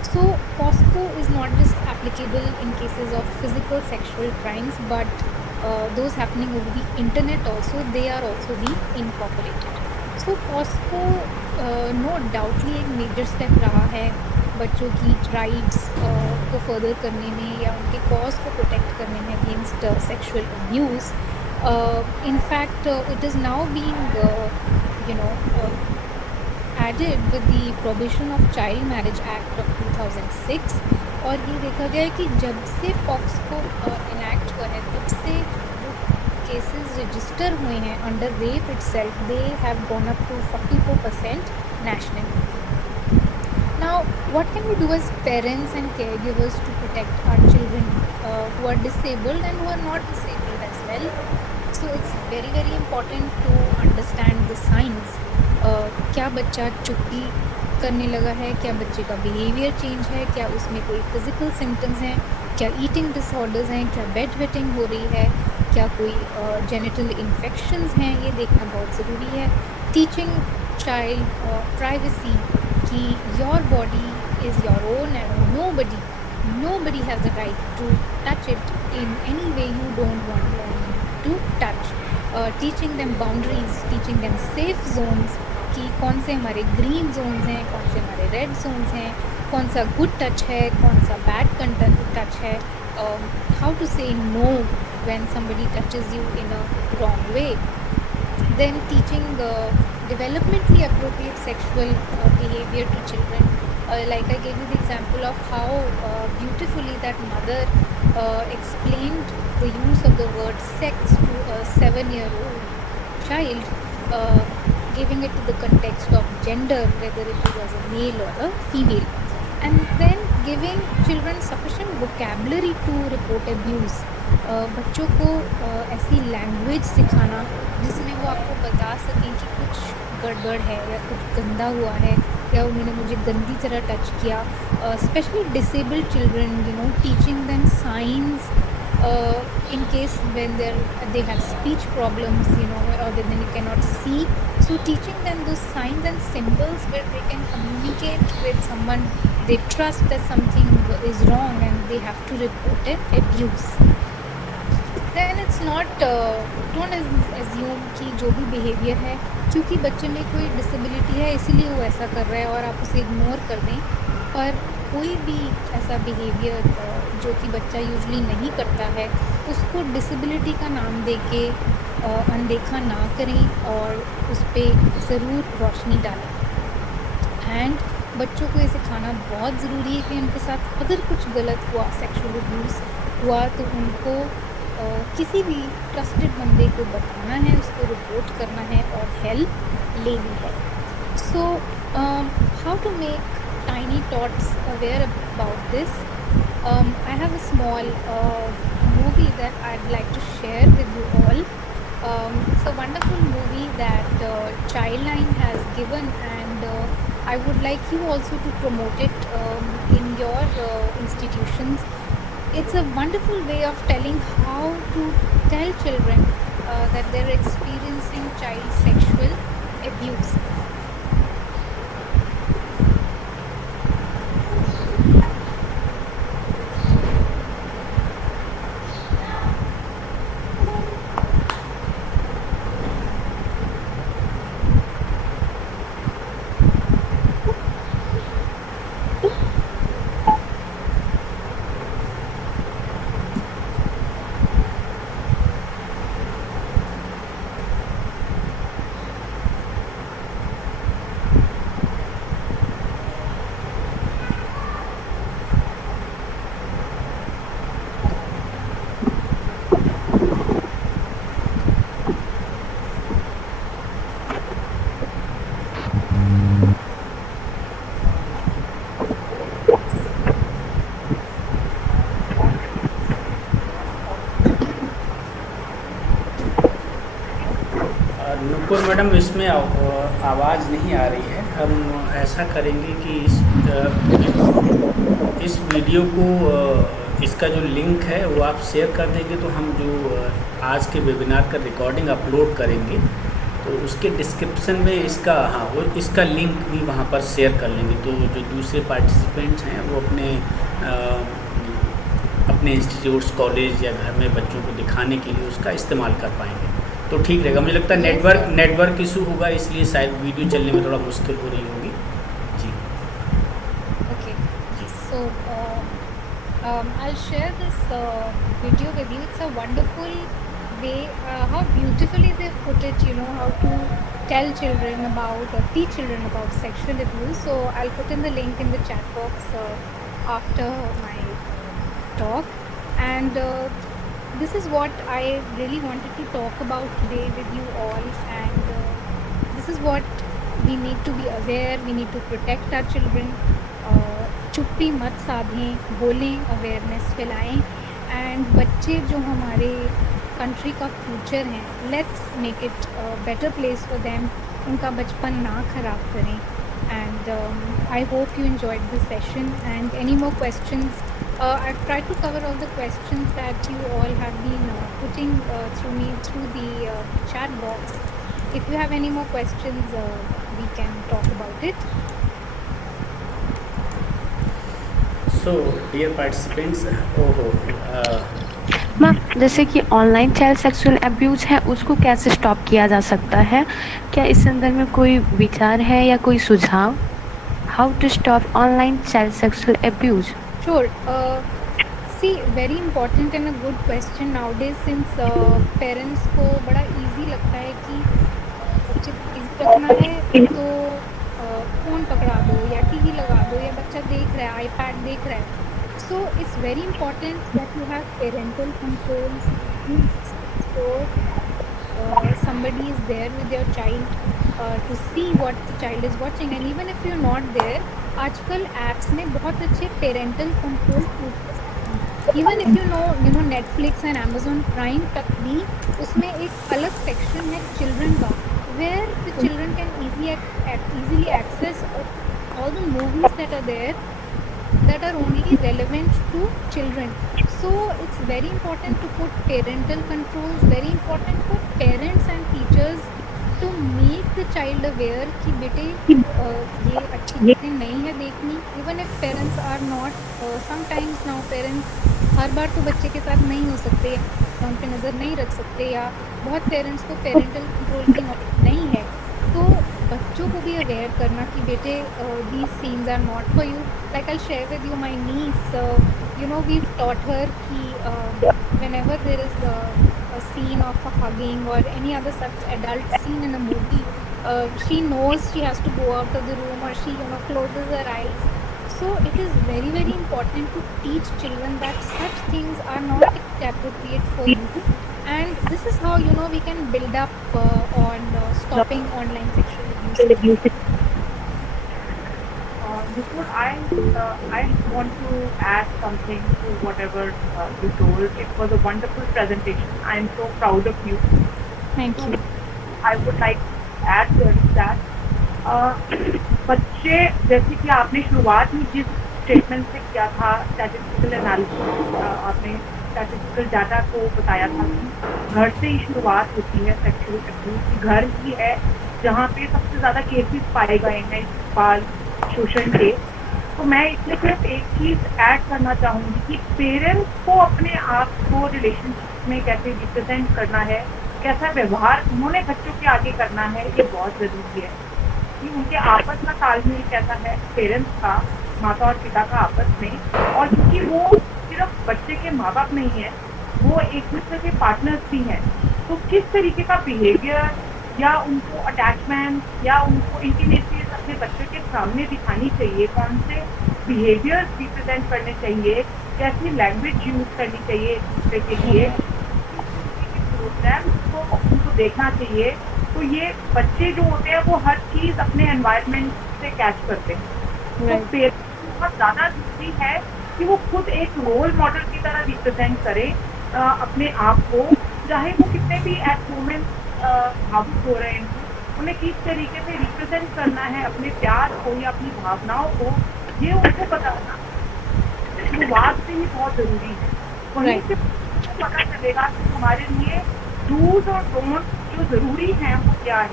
So POSCO is not just applicable in cases of physical sexual crimes, but those happening over the internet also, they are also being incorporated. So POSCO no doubtly एक मेजर स्टेप रहा है बच्चों की राइट्स को further करने में या उनके कॉज को प्रोटेक्ट करने में against sexual abuse. In fact, it is now being added with the Prohibition of Child Marriage Act of 2006, और ये देखा गया है कि जब से POCSO इनैक्ट हुआ है तब से जो केसेस रजिस्टर हुए हैं under rape itself, they have gone up to 44% nationally. Now, what can we do as parents and caregivers to protect our children who are disabled and who are not disabled as well? So it's very very important to understand the signs. क्या बच्चा चुप्पी करने लगा है, क्या बच्चे का behaviour change है, क्या उसमें कोई फिजिकल सिम्टम्स हैं, क्या ईटिंग डिसऑर्डर्स हैं, क्या बेड वेटिंग हो रही है, क्या कोई जेनिटल इन्फेक्शंस हैं, ये देखना बहुत ज़रूरी है. टीचिंग चाइल्ड प्राइवेसी कि your body is your own and nobody has the right to touch it in any way you don't want to touch. Teaching them boundaries, teaching them safe zones कि कौन से हमारे green Jones हैं, कौन से हमारे red Jones हैं, कौन सा गुड टच है, कौन सा बैड टच है, हाउ टू से no when somebody touches you in a wrong way. Then teaching developmentally appropriate sexual behavior to children. Like I gave you the example of how beautifully that mother explained the use of the word sex to a 7-year-old child, giving it to the context of gender, whether it was a male or a female, and then giving children sufficient vocabulary to report abuse. बच्चों को ऐसी language सिखाना जिसमें वो आपको बता सकें कि कुछ गड़बड़ है या कुछ गंदा हुआ है या उन्होंने मुझे गंदी तरह टच किया. Specially disabled children, teaching them science in case when they have speech problems, or when they cannot see. So teaching them those signs and symbols where they can communicate with someone they trust that something is wrong and they have to report it, abuse. Then it's not, don't assume कि जो भी behavior है क्योंकि बच्चे में कोई disability है इसीलिए वो ऐसा कर रहा है और आप उसे ignore कर दें. पर कोई भी ऐसा बिहेवियर जो कि बच्चा यूजली नहीं करता है उसको डिसेबिलिटी का नाम देके अनदेखा ना करें और उस पर ज़रूर रोशनी डालें. एंड बच्चों को ये सिखाना बहुत ज़रूरी है कि उनके साथ अगर कुछ गलत हुआ, सेक्सुअल अब्यूज़ हुआ, तो उनको किसी भी ट्रस्टेड बंदे को बताना है, उसको रिपोर्ट करना है और हेल्प लेनी है. So how to make tiny tots aware about this. I have a small movie that I'd like to share with you all. It's a wonderful movie that Childline has given, and I would like you also to promote it in your institutions. It's a wonderful way of telling how to tell children that they're experiencing child sexual abuse. Nupur madam, इसमें आवाज़ नहीं आ रही है. हम ऐसा करेंगे कि इस वीडियो को, इसका जो लिंक है वो आप शेयर कर देंगे तो हम जो आज के वेबिनार का रिकॉर्डिंग अपलोड करेंगे तो उसके डिस्क्रिप्शन में इसका वो इसका लिंक भी वहाँ पर शेयर कर लेंगे. तो जो दूसरे पार्टिसिपेंट्स हैं वो अपने इंस्टीट्यूट्स, कॉलेज या घर में बच्चों को दिखाने के लिए उसका इस्तेमाल कर पाएंगे. तो ठीक रहेगा. मुझे लगता है नेटवर्क इशू होगा, इसलिए शायद वीडियो चलने में थोड़ा मुश्किल हो रही होगी. जी. Okay. So I'll share this video with you. It's a wonderful way, how beautifully they've put it, how to tell children about or teach children about sexual abuse. So I'll put in the link in the chat box after my talk. And this is what I really wanted to talk about today with you all, and this is what we need to be aware. We need to protect our children. चुप्पी मत साधें, बोलें, awareness फैलाएं and बच्चे जो हमारे country का future हैं, let's make it better place for them, उनका बचपन ना खराब करें. And I hope you enjoyed this session. And any more questions? I've tried to cover all the questions that you all have been putting through me through the chat box. If you have any more questions, we can talk about it. So, dear participants, ma'am, जैसे कि online child sexual abuse है, उसको कैसे stop किया जा सकता है? क्या इस संदर्भ में कोई विचार है या कोई सुझाव? How to stop online child sexual abuse? Sure. See, very important and a good question nowadays, since parents को बड़ा easy लगता है कि बच्चे को easy रखना है तो फ़ोन पकड़ा दो या टीवी लगा दो या बच्चा देख रहा है, आईपैड देख रहा है. So it's very important that you have parental controls. So somebody is there with your child to see what the child is watching, and even if you're not there, आजकल apps में बहुत अच्छे parental control features हैं. Even if you know Netflix and Amazon Prime तक भी उसमें एक अलग section है children का, where the children can easily access all the movies that are there that are only relevant to children. So it's very important to put parental controls, very important for parents and teachers to make the child aware कि बेटे ये अच्छी चीज़ें नहीं है देखनी. Even if parents are not, sometimes now parents हर बार तो बच्चे के साथ नहीं हो सकते, उन पे नज़र नहीं रख सकते, या बहुत पेरेंट्स को पेरेंटल कंट्रोल की नॉलेज नहीं है. तो बच्चों को भी अवेयर करना कि बेटे these scenes are not for you. Like I'll share with you my niece, we've taught her कि whenever there is a scene of a hugging or any other such adult scene in a movie, she knows she has to go out of the room, or she closes her eyes. So it is very, very important to teach children that such things are not appropriate for you. And this is how we can build up on stopping online sexual abuse. Before I want to add something to whatever you told. It was a wonderful presentation. I am so proud of you. Thank you. I would like to add that बच्चे, जैसे कि आपने शुरुआत में जिस statement से किया था, स्टैटिस्टिकल एनालिसिस, आपने स्टैटिस्टिकल डाटा को बताया था कि घर से ही शुरुआत होती है सेक्सुअल अब्यूज. घर ही है जहाँ पे सबसे ज़्यादा केसेस पाए गए हैं बाल शोषण के. तो मैं इसमें सिर्फ एक चीज़ ऐड करना चाहूँगी कि पेरेंट्स को अपने आप को रिलेशनशिप में कैसे रिप्रेजेंट करना है, कैसा व्यवहार उन्होंने बच्चों के आगे करना है, ये बहुत ज़रूरी है कि उनके आपस का तालमेल कैसा है, पेरेंट्स का, माता और पिता का आपस में. और क्योंकि वो सिर्फ बच्चे के माँ बाप नहीं है, वो एक दूसरे के पार्टनर्स भी हैं, तो किस तरीके का बिहेवियर या उनको अटैचमेंट या उनको इंटीमेसी अपने बच्चे के सामने दिखानी चाहिए, कौन से बिहेवियर्स रिप्रेजेंट करने चाहिए, कैसी लैंग्वेज यूज करनी चाहिए एक दूसरे के लिए, प्रोग्राम्स को उनको देखना चाहिए. तो ये बच्चे जो होते हैं वो हर चीज़ अपने एनवायरनमेंट से कैच करते हैं. तो पेरेंट्स बहुत ज़्यादा जरूरी है कि वो खुद एक रोल मॉडल की तरह रिप्रेजेंट करें अपने आप को, चाहे वो कितने भी एट मोमेंट भावुक हो रहे हैं, उन्हें किस तरीके से रिप्रेजेंट करना है अपने प्यार को या अपनी भावनाओं को, ये उनको बताना शुरुआत से ही बहुत ज़रूरी है. वहीं से पता चलेगा कि हमारे लिए डूज और डोंट जो ज़रूरी हैं वो क्या है,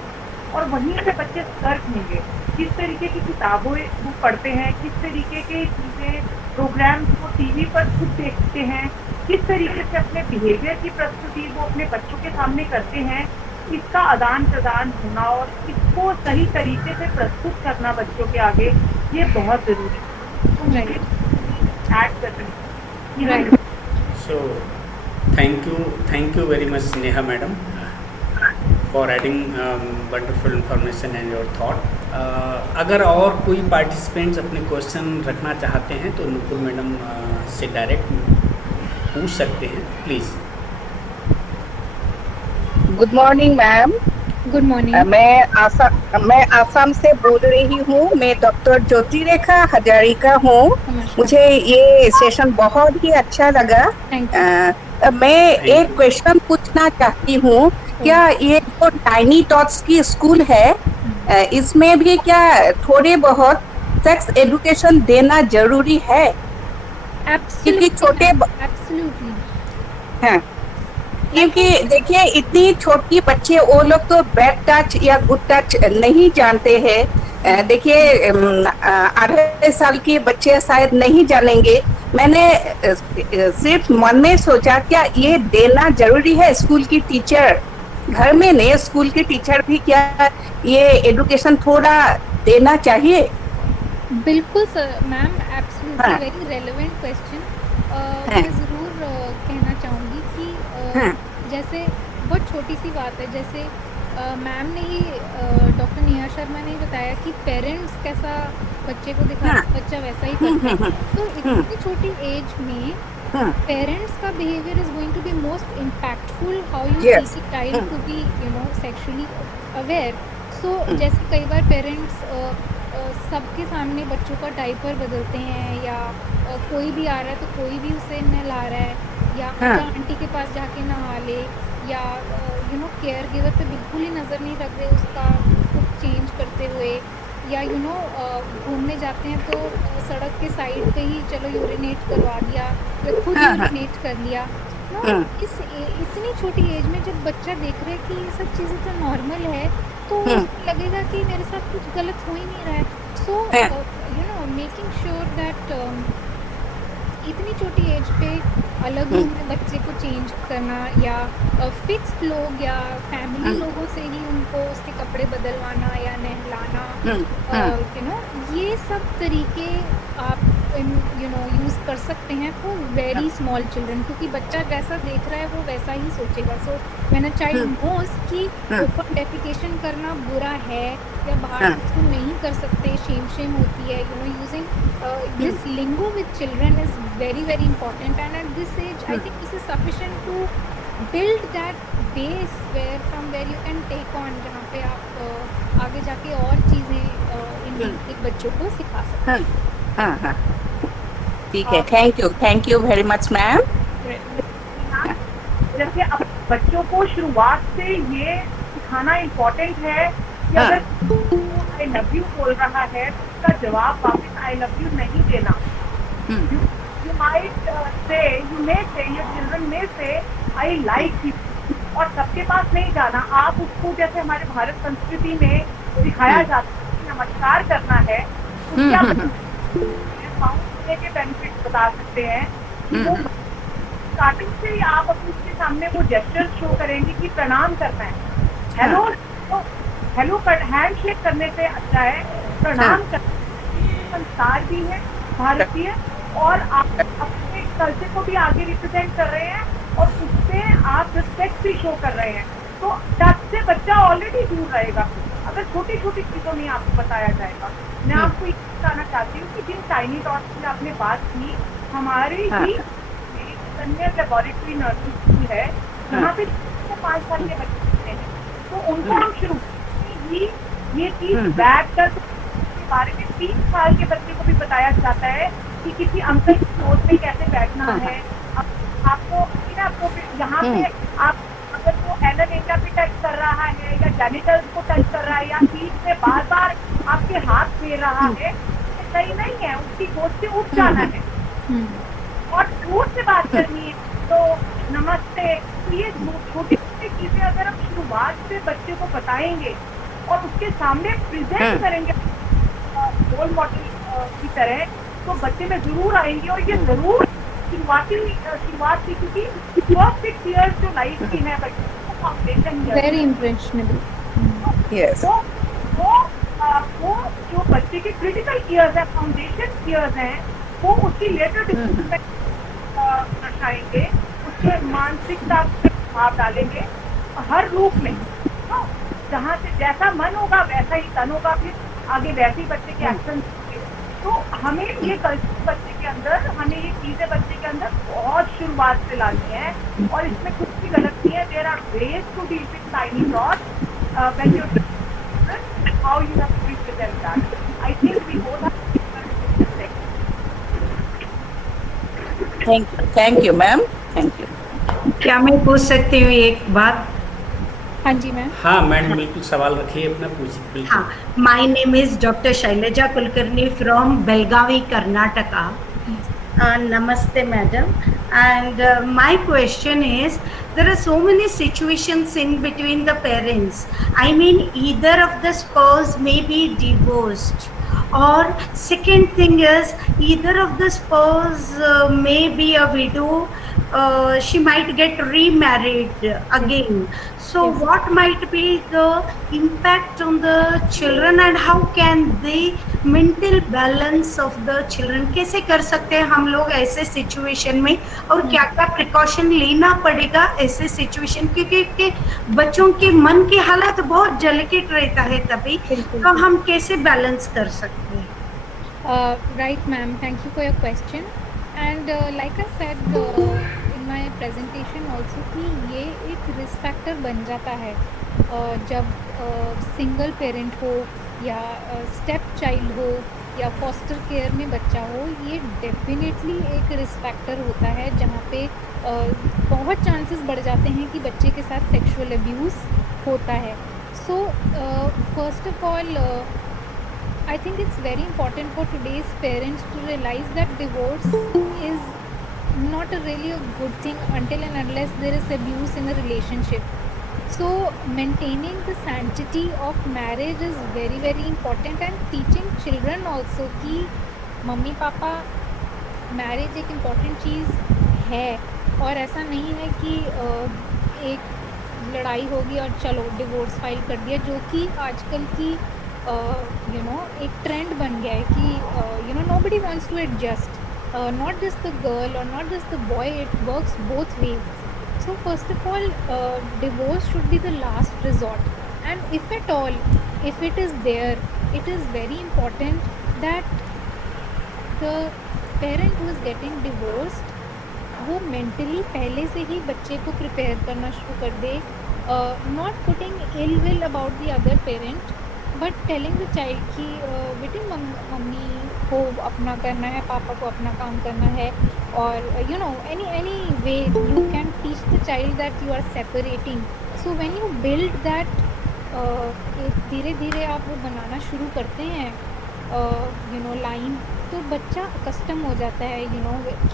और वहीं से बच्चे सतर्क होंगे. किस तरीके की किताबें वो पढ़ते हैं, किस तरीके के चीज़ें प्रोग्राम्स वो टीवी पर खुद देखते हैं, किस तरीके से अपने बिहेवियर की प्रस्तुति वो अपने बच्चों के सामने करते हैं, इसका आदान प्रदान होना और इसको सही तरीके से प्रस्तुत करना बच्चों के आगे, ये बहुत ज़रूरी है. तो मैं ऐड कर रही हूँ. So, thank you very much Neha madam for adding wonderful information and your thought. अगर और कोई पार्टिसिपेंट्स अपने क्वेश्चन रखना चाहते हैं तो नुपुर मैडम से डायरेक्ट पूछ सकते हैं, please. Good morning, ma'am. Good morning. मैं आसाम से बोल रही हूँ। मैं डॉक्टर ज्योति रेखा हजारिका हूँ। नमस्कार। मुझे ये सेशन बहुत ही अच्छा लगा। Thank you. मैं थैंक एक यू। क्वेश्चन पूछना चाहती हूँ। क्या ये जो टाइनी टॉट्स की स्कूल है, इसमें भी क्या थोड़े बहुत सेक्स एजुकेशन देना जरूरी है? क्योंकि एब्सोल्युटली छोटे मैम, एब्सोल्युटली। हाँ, लाइक क्योंकि देखिए इतनी छोटी बच्चे वो लोग तो बैड टच या गुड टच नहीं जानते हैं। देखिए 2.5 साल के बच्चे शायद नहीं जानेंगे। मैंने सिर्फ मन में सोचा क्या ये देना जरूरी है? स्कूल की टीचर घर में नहीं, स्कूल के टीचर भी क्या ये एजुकेशन थोड़ा देना चाहिए? बिल्कुल सर मैम, एब्सोल्युटली हाँ वेरी रेलेवेंट क्वेश्चन। हाँ मैं ज़रूर कहना चाहूँगी कि हाँ जैसे बहुत छोटी सी बात है, जैसे मैम ने ही डॉक्टर नेहा शर्मा ने ही बताया कि पेरेंट्स कैसा बच्चे को दिखाते हाँ हैं, बच्चा वैसा ही करता है। तो हम्म इतनी छोटी एज में हम्म पेरेंट्स का behaviour is going to be most impactful, how you yes teach a child to be sexually aware. So जैसे कई बार पेरेंट्स सबके सामने बच्चों का डायपर बदलते हैं, या कोई भी आ रहा है तो कोई भी उसे नहला रहा है, या हाँ जा आंटी के पास जाके नहा ले, या केयर गिवर पे बिल्कुल ही नज़र नहीं रख रहे उसका कुछ चेंज करते हुए, या घूमने जाते हैं तो सड़क के साइड पे ही चलो यूरिनेट करवा दिया, या खुद हाँ हाँ यूरिनेट कर लिया। नो, हम्म इतनी छोटी एज में जब बच्चा देख रहा है कि ये सब चीज़ें तो नॉर्मल है, तो हम्म उसको लगेगा कि मेरे साथ कुछ गलत हो ही नहीं रहा है। सो हाँ मेकिंग श्योर दैट इतनी छोटी एज पे अलग रूम में बच्चे को चेंज करना, या फिक्स्ड लोग या फैमिली लोगों से ही उनको उसके कपड़े बदलवाना या नहलाना, ये सब तरीके आप यूज़ कर सकते हैं फॉर वेरी स्मॉल चिल्ड्रन, क्योंकि बच्चा जैसा देख रहा है वो वैसा ही सोचेगा। So when a child knows कि ओपन डेफिकेशन करना बुरा है या बाहर उसको नहीं कर सकते, शेम होती है, using this lingo with children is very important, and at this age I think this is sufficient to build that base where from where you can take on, जहाँ पे आप आगे जाके और चीज़ें इन एक बच्चों को सिखा सकते हाँ हैं। हाँ हाँ, ठीक है। Thank you very much ma'am. जैसे अब बच्चों को शुरुआत से ये सिखाना इम्पोर्टेंट है कि अगर आई लव यू बोल रहा है तो उसका जवाब वापस आई लव यू नहीं देना। You might say, you may से, योर चिल्ड्रन मे से आई लाइक यू, और सबके पास नहीं जाना। आप उसको जैसे हमारे भारत संस्कृति में सिखाया जाता है कि नमस्कार करना है, तो क्या होने के बेनिफिट बता सकते हैं कि वो स्टार्टिंग से ही आप अपने उसके सामने वो जेस्चर शो करेंगे कि प्रणाम करना है। हेलो कर हैंड शेक करने से अच्छा है प्रणाम करना। संस्कार भी है भारतीय, और आप अपने कल्चर को भी आगे रिप्रेजेंट कर रहे हैं और उससे आप रिस्पेक्ट भी शो कर रहे हैं। तो टच से बच्चा ऑलरेडी दूर रहेगा अगर छोटी छोटी चीज़ों में आपको बताया जाएगा। मैं आपको ये बताना चाहती हूँ कि जिन टाइनी डॉट्स की आपने बात की, हमारी ही कन्या लेबोरेटरी नर्सिंग स्कूल है जहाँ पे 5 साल के बच्चे होते हैं, तो उनको हम शुरू ही ये चीज बैठ कर के बारे में 3 साल के बच्चे को भी बताया जाता है कि किसी अंकल की गोद में कैसे बैठना है। आपको यहाँ पे आप अगर वो एनावेटा पे टच कर रहा है या जेनिटल्स को टच कर रहा है या पीठ में बार बार आपके हाथ फेर रहा है, तो सही नहीं है। उसकी गोद से उठ जाना है और दूर से बात करनी है, तो नमस्ते। तो ये छोटी छोटी चीजें अगर हम शुरुआत से बच्चे को बताएंगे और उसके सामने प्रेजेंट करेंगे रोल मॉडल की तरह, तो बच्चे में जरूर आएंगे। और ये जरूर शुरुआत थी, क्योंकि फर्स्ट 6 इयर्स जो लाइफ की है बच्चे को फाउंडेशन वेरी इम्प्रेशनेबल। वो जो बच्चे के क्रिटिकल ईयर्स है, फाउंडेशन ईयर्स हैं, वो उसकी लेटर डेवलपमेंट दर्शाएंगे, उसके मानसिकता पे प्रभाव डालेंगे हर रूप में। तो जहाँ से जैसा मन होगा वैसा ही तन होगा, फिर आगे वैसे ही बच्चे के एक्शन होंगे। तो हमें ये कल्चर बच्चे के अंदर, हमें ये चीजें बच्चे के अंदर बहुत शुरुआत से लानी है, और इसमें कुछ भी गलत नहीं है। There are ways to deal with tiny tots. when you're children, how you have to represent that. I think we both have different things. Thank you ma'am, thank you. क्या मैं पूछ सकती हूँ एक बात? हाँ जी मैम। हाँ मैडम, बिल्कुल सवाल रखिए अपना, पूछिए बिल्कुल। हाँ, my name is doctor Shailaja Kulkarni from Belagavi, Karnataka. Namaste, madam. And my question is, there are so many situations in between the parents. I mean, either of the spouse may be divorced, or second thing is, either of the spouse may be a widow. She might get remarried again. So, Yes. what might be the impact on the children, and how can they mental balance of the children? कैसे कर सकते हैं हम लोग ऐसे situation में, और क्या क्या प्रिकॉशन लेना पड़ेगा ऐसे सिचुएशन, क्योंकि के बच्चों के मन की हालत बहुत डेलिकेट रहता है तभी, बिल्कुल। तो हम कैसे बैलेंस कर सकते हैं? Right, ma'am. Thank you for your question. And like I said in my presentation also कि ये एक risk factor बन जाता है जब सिंगल पेरेंट हो या स्टेप चाइल्ड हो या फॉस्टर केयर में बच्चा हो। ये डेफिनेटली एक रिस्क फैक्टर होता है जहाँ पे बहुत चांसेस बढ़ जाते हैं कि बच्चे के साथ सेक्सुअल अब्यूज़ होता है। So first of all I think it's very important for today's parents to realize that divorce is not really a good thing until and unless there is abuse in a relationship. So maintaining the sanctity of marriage is very very important, and teaching children also कि mummy papa marriage एक important चीज़ है, और ऐसा नहीं है कि एक लड़ाई होगी और चलो डिवोर्स फाइल कर दिया, जो कि आजकल की एक ट्रेंड बन गया है कि nobody wants to adjust, not just the girl or not just the boy, it works both ways. So first of all, divorce should be the last resort, and if at all, if it is there, it is very important that the parent who is getting divorced वो mentally पहले से ही बच्चे को prepare करना शुरू कर दे, not putting ill will about the other parent, but telling the child कि बेटे मम्मी को अपना करना है, पापा को अपना काम करना है, और any way you can teach the child that you are separating. So when you build that, धीरे धीरे आप वो बनाना शुरू करते हैं लाइन, तो बच्चा कस्टम हो जाता है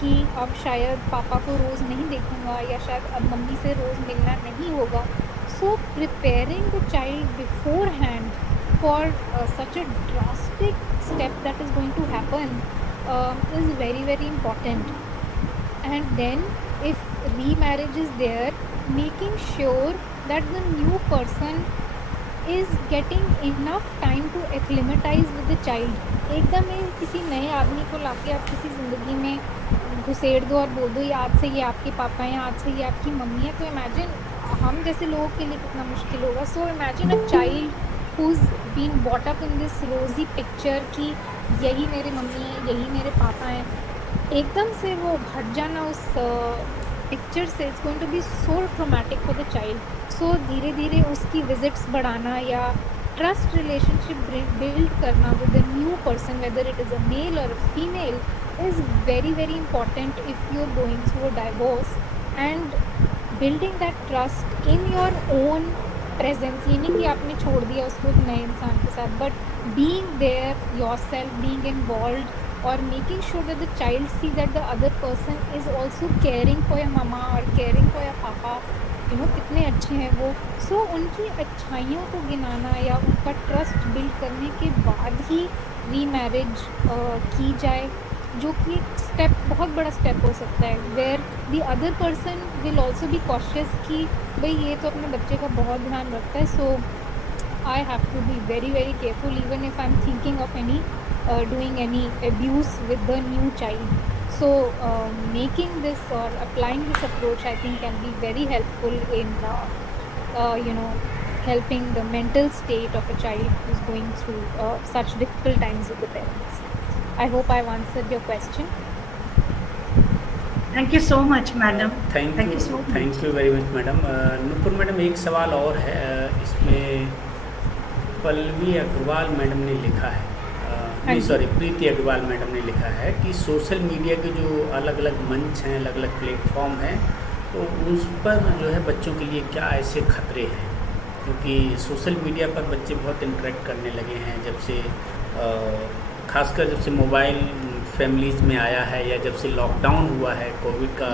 कि अब शायद पापा को रोज़ नहीं देखूँगा, या शायद अब मम्मी से रोज़ मिलना नहीं होगा. So preparing the child beforehand for such a drastic step that is going to happen is very very important. And then if remarriage is there, making sure that the new person is getting enough time to acclimatize with the child. एकदम ही किसी नए आदमी को लाके आप किसी ज़िंदगी में घुसेड़ दो और बोल दो ये आज से ये आपके पापा हैं, आज से ये आपकी मम्मी है, तो इमेजिन हम जैसे लोगों के लिए कितना मुश्किल होगा. So imagine a child who's been brought up in this rosy picture कि यही मेरे मम्मी है, यही मेरे पापा हैं, एकदम से वो हट जाना उस पिक्चर से, it's going to be so traumatic for the child. So धीरे धीरे उसकी विजिट्स बढ़ाना या ट्रस्ट रिलेशनशिप बिल्ड करना with a new person, whether it is a male और a female, is very very important if you are going through a divorce. And building that trust in your own presence, ये नहीं कि आपने छोड़ दिया उसको एक नए इंसान के साथ, but being there yourself, being involved, और making sure that the child see that the other person is also caring for your mama और केयरिंग फॉर योर पापा, कितने अच्छे हैं वो. सो उनकी अच्छाइयों को गिनाना या उनका ट्रस्ट बिल्ड करने के बाद ही रीमैरिज की जाए, जो कि एक स्टेप, बहुत बड़ा स्टेप हो सकता है, where the other person will also be cautious कि भाई ये तो अपने बच्चे का बहुत ध्यान रखता है, so I have to be very very careful even if I am thinking of any doing any abuse with the new child. So making this or applying this approach, I think, can be very helpful in helping the mental state of a child who's going through such difficult times with the parents. I hope I've answered your question. Thank you so much madam. Thank you very much madam. Nupur madam, एक सवाल और है इस इसमें Pallavi Agarwal madam ने लिखा है, नहीं जी। सॉरी प्रीति अग्रवाल मैडम ने लिखा है कि सोशल मीडिया के जो अलग अलग मंच हैं, अलग अलग प्लेटफॉर्म हैं, तो उस पर जो है बच्चों के लिए क्या ऐसे खतरे हैं, क्योंकि सोशल मीडिया पर बच्चे बहुत इंटरेक्ट करने लगे हैं जब से खासकर जब से मोबाइल फैमिलीज़ में आया है, या जब से लॉकडाउन हुआ है, कोविड का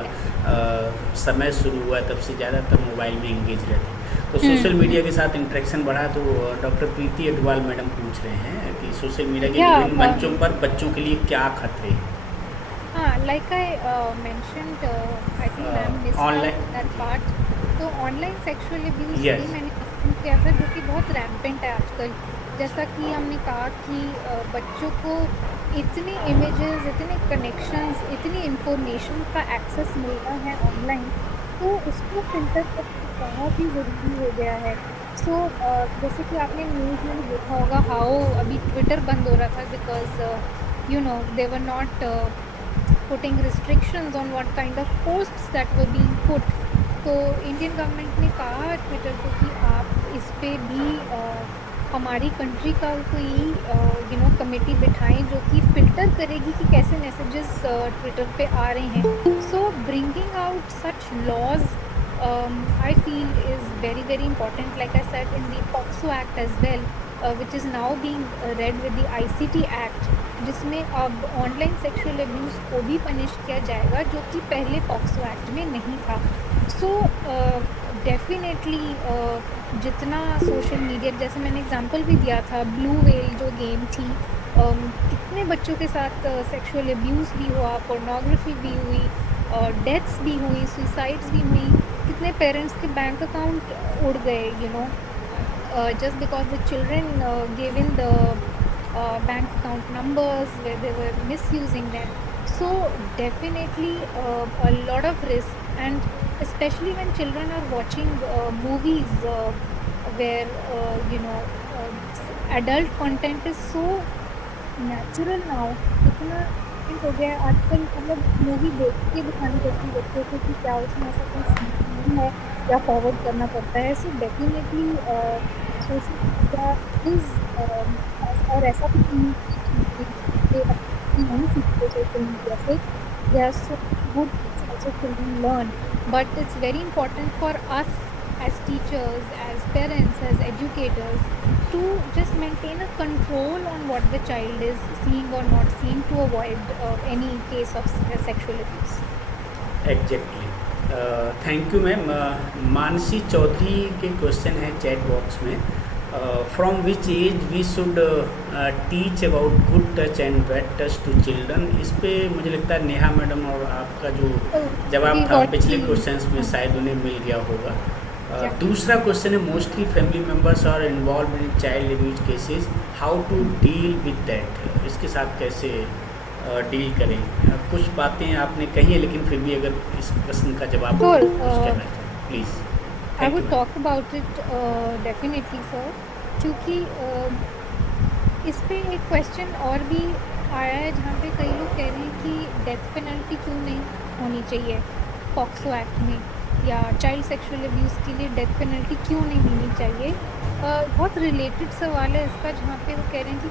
समय शुरू हुआ, तब से ज़्यादातर मोबाइल में इंगेज रहते हैं। तो सोशल मीडिया के साथ इंटरेक्शन बढ़ा, तो डॉक्टर प्रीति अग्रवाल मैडम पूछ रहे हैं कि सोशल मीडिया के Yeah, विभिन्न मंचों पर बच्चों के लिए क्या खतरे हैं। Like I mentioned, I think ma'am missed online- out that part. तो ऑनलाइन सेक्सुअल अब्यूज़ Yes. भी मैंने mention किया था, जो कि बहुत रैम्पेंट है आजकल। जैसा कि हमने कहा कि बच्चों को इतने इमेजेस, इतने कनेक्शंस, इतनी इंफॉर्मेशन का एक्सेस मिल रहा है ऑनलाइन, तो उसको फिल्टर करना बहुत ही ज़रूरी हो गया है। सो जैसे कि आपने न्यूज़ में भी देखा होगा हाउ अभी ट्विटर बंद हो रहा था because you know they were not putting restrictions on what kind of posts that were being put. तो इंडियन गवर्नमेंट ने कहा ट्विटर को कि आप इस पे भी हमारी कंट्री का कोई कमेटी बिठाएं जो कि फ़िल्टर करेगी कि कैसे मैसेजेस ट्विटर पे आ रहे हैं। So bringing out such laws I feel is very very important, like I said, in the POCSO Act as well, which is now being read with the ICT Act, जिसमें अब online sexual abuse को भी punish किया जाएगा, जो कि पहले POCSO act में नहीं था। सो डेफिनेटली जितना सोशल मीडिया, जैसे मैंने एग्जांपल भी दिया था, ब्लू व्हेल जो गेम थी, कितने बच्चों के साथ सेक्सुअल अब्यूज़ भी हुआ, पोर्नोग्राफी भी हुई, डेथ्स भी हुई, सुसाइड्स भी हुई, कितने पेरेंट्स के बैंक अकाउंट उड़ गए, just because the children gave in the bank account numbers where they were misusing them. So definitely a lot of risk, and especially when children are watching movies where adult content is so natural now. इतना हो गया है आजकल, मतलब movie देख के दिखानी पड़ती है बच्चों को कि क्या उसमें ऐसा कुछ नहीं है या फॉरवर्ड करना पड़ता है। So definitely social media is और ऐसा भी नहीं नहीं सीखते सोशल मीडिया से, they are so good also children learn, but it's very important for us as teachers, as parents, as educators to just maintain a control on what the child is seeing or not seeing to avoid any case of sexual abuse. Exactly, thank you ma'am. Mansi Chaudhary के question है chat box में, from which age we should teach about good touch and bad touch to children. इस पे मुझे लगता है Neha madam और आपका जो जवाब था पिछले क्वेश्चंस में शायद उन्हें मिल गया होगा। दूसरा क्वेश्चन है, mostly family members are involve in child abuse cases, how to deal with that, इसके साथ कैसे डील करें। कुछ बातें आपने कही है, लेकिन फिर भी अगर इस प्रश्न का जवाब please. I would talk about it definitely sir, क्योंकि इस पे एक क्वेश्चन और भी आया है जहाँ पे कई लोग कह रहे हैं कि डेथ पेनल्टी क्यों नहीं होनी चाहिए पॉक्सो एक्ट में, या चाइल्ड सेक्सुअल अब्यूज़ के लिए डेथ पेनल्टी क्यों नहीं होनी चाहिए। बहुत रिलेटेड सवाल है इसका, जहाँ पे वो कह रहे हैं कि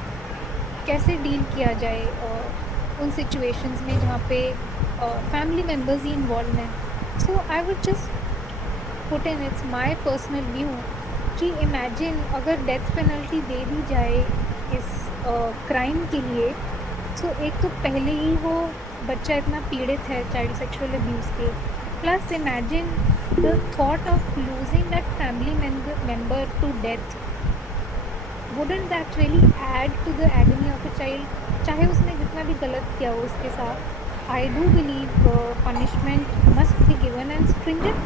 कैसे डील किया जाए उन सिचुएशंस में जहाँ पे फैमिली मेम्बर्स ही इन्वॉल्व हैं। So I would just put in, it's my personal view कि इमेजिन अगर डेथ पेनल्टी दे दी जाए इस क्राइम के लिए, सो एक तो पहले ही वो बच्चा इतना पीड़ित है चाइल्ड सेक्सुअल अब्यूज़ के, plus imagine the thought of losing that family member to death. Wouldn't that really add to the agony of a child? चाहे उसने जितना भी गलत किया हो उसके साथ, I do believe punishment must be given and stringent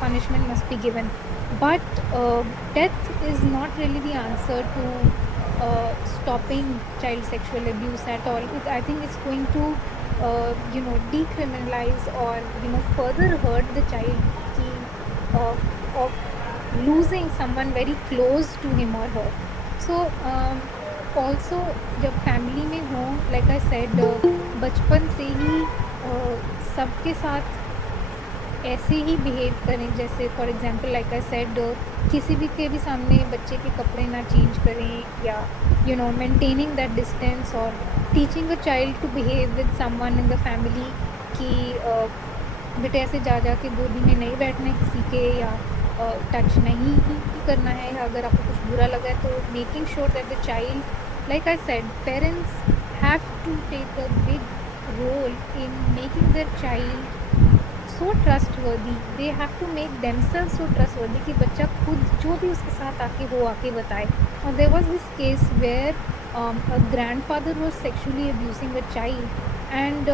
punishment must be given. But death is not really the answer to stopping child sexual abuse at all. I think it's going to decriminalize or further hurt the child of losing someone very close to him or her. So also जब family में हो, like I said, बचपन से ही सबके साथ ऐसे ही behave करें, जैसे for example like I said, किसी भी के भी सामने बच्चे के कपड़े ना चेंज करें, या मेंटेनिंग दैट डिस्टेंस, और teaching a child to behave with someone in the family कि बेटे ऐसे जा जा के गोदी में नहीं बैठना है किसी के, या टच नहीं करना है, या अगर आपको कुछ बुरा लगा है तो making sure that the child, like I said, parents have to take a big role in making their child so trustworthy. They have to make themselves so trustworthy कि बच्चा खुद जो भी उसके साथ आके बताए. Now there was this case where a grandfather was sexually abusing a child, and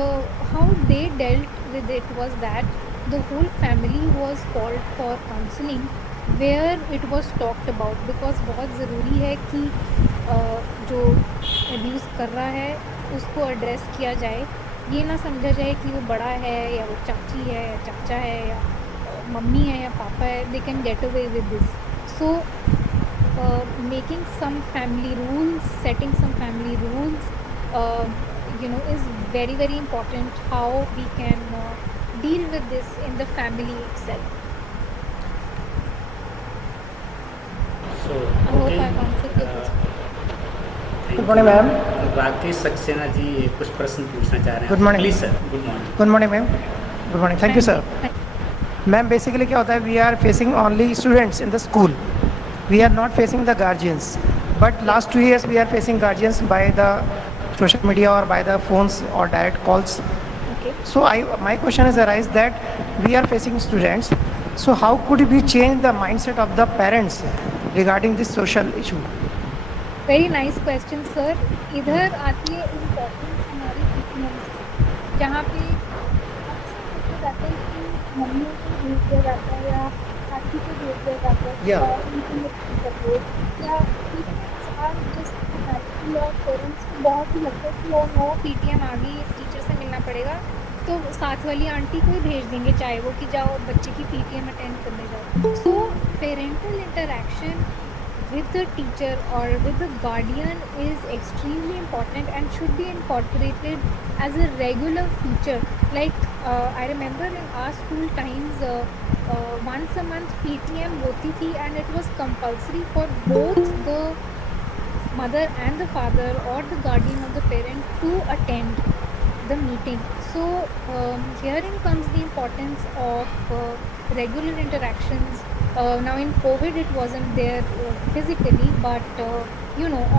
how they dealt with it was that the whole family was called for counseling, where it was talked about, because बहुत ज़रूरी है कि जो abuse कर रहा है उसको address किया जाए. ये ना समझा जाए कि वो बड़ा है, या वो चाची है, या चाचा है, या मम्मी है, या पापा है, they can get away with this. So making some family rules, setting some family rules is very very important, how we can deal with this in the family itself. So I hope I've answered your question. Good morning ma'am. Rakesh Saxena ji कुछ प्रश्न पूछना चाह रहे हैं. Good morning. Please sir. Good morning. Good morning ma'am. Good morning. Thank you sir. Ma'am basically क्या होता है, we are facing only students in the school, we are not facing the guardians, but last 2 years we are facing guardians by the social media और by the phones और direct calls. So my question is arise that we are facing students, so how could we change the mindset of the parents regarding this social issue? Very nice question sir. इधर आती है importance हमारी treatments, जहाँ पे अक्सर देखा जाता है कि मम्मियों को भेज दिया जाता है, या चाची को भेज दिया जाता है, Yeah. उनकी सपोर्ट, या पेरेंट्स आर जस्ट और पेरेंट्स को बहुत ही लगता है कि वो नो PTM आ गई, टीचर से मिलना पड़ेगा, तो साथ वाली आंटी को ही भेज देंगे, चाहे वो कि जाओ बच्चे की PTM अटेंड करने जाओ. So parental interaction with the teacher or with the guardian is extremely important and should be incorporated as a regular feature. Like I remember in our school times, once a month PTM hoti thi, and it was compulsory for both the mother and the father or the guardian of the parent to attend the meeting. So herein comes the importance of regular interactions. Now in COVID it wasn't there physically, but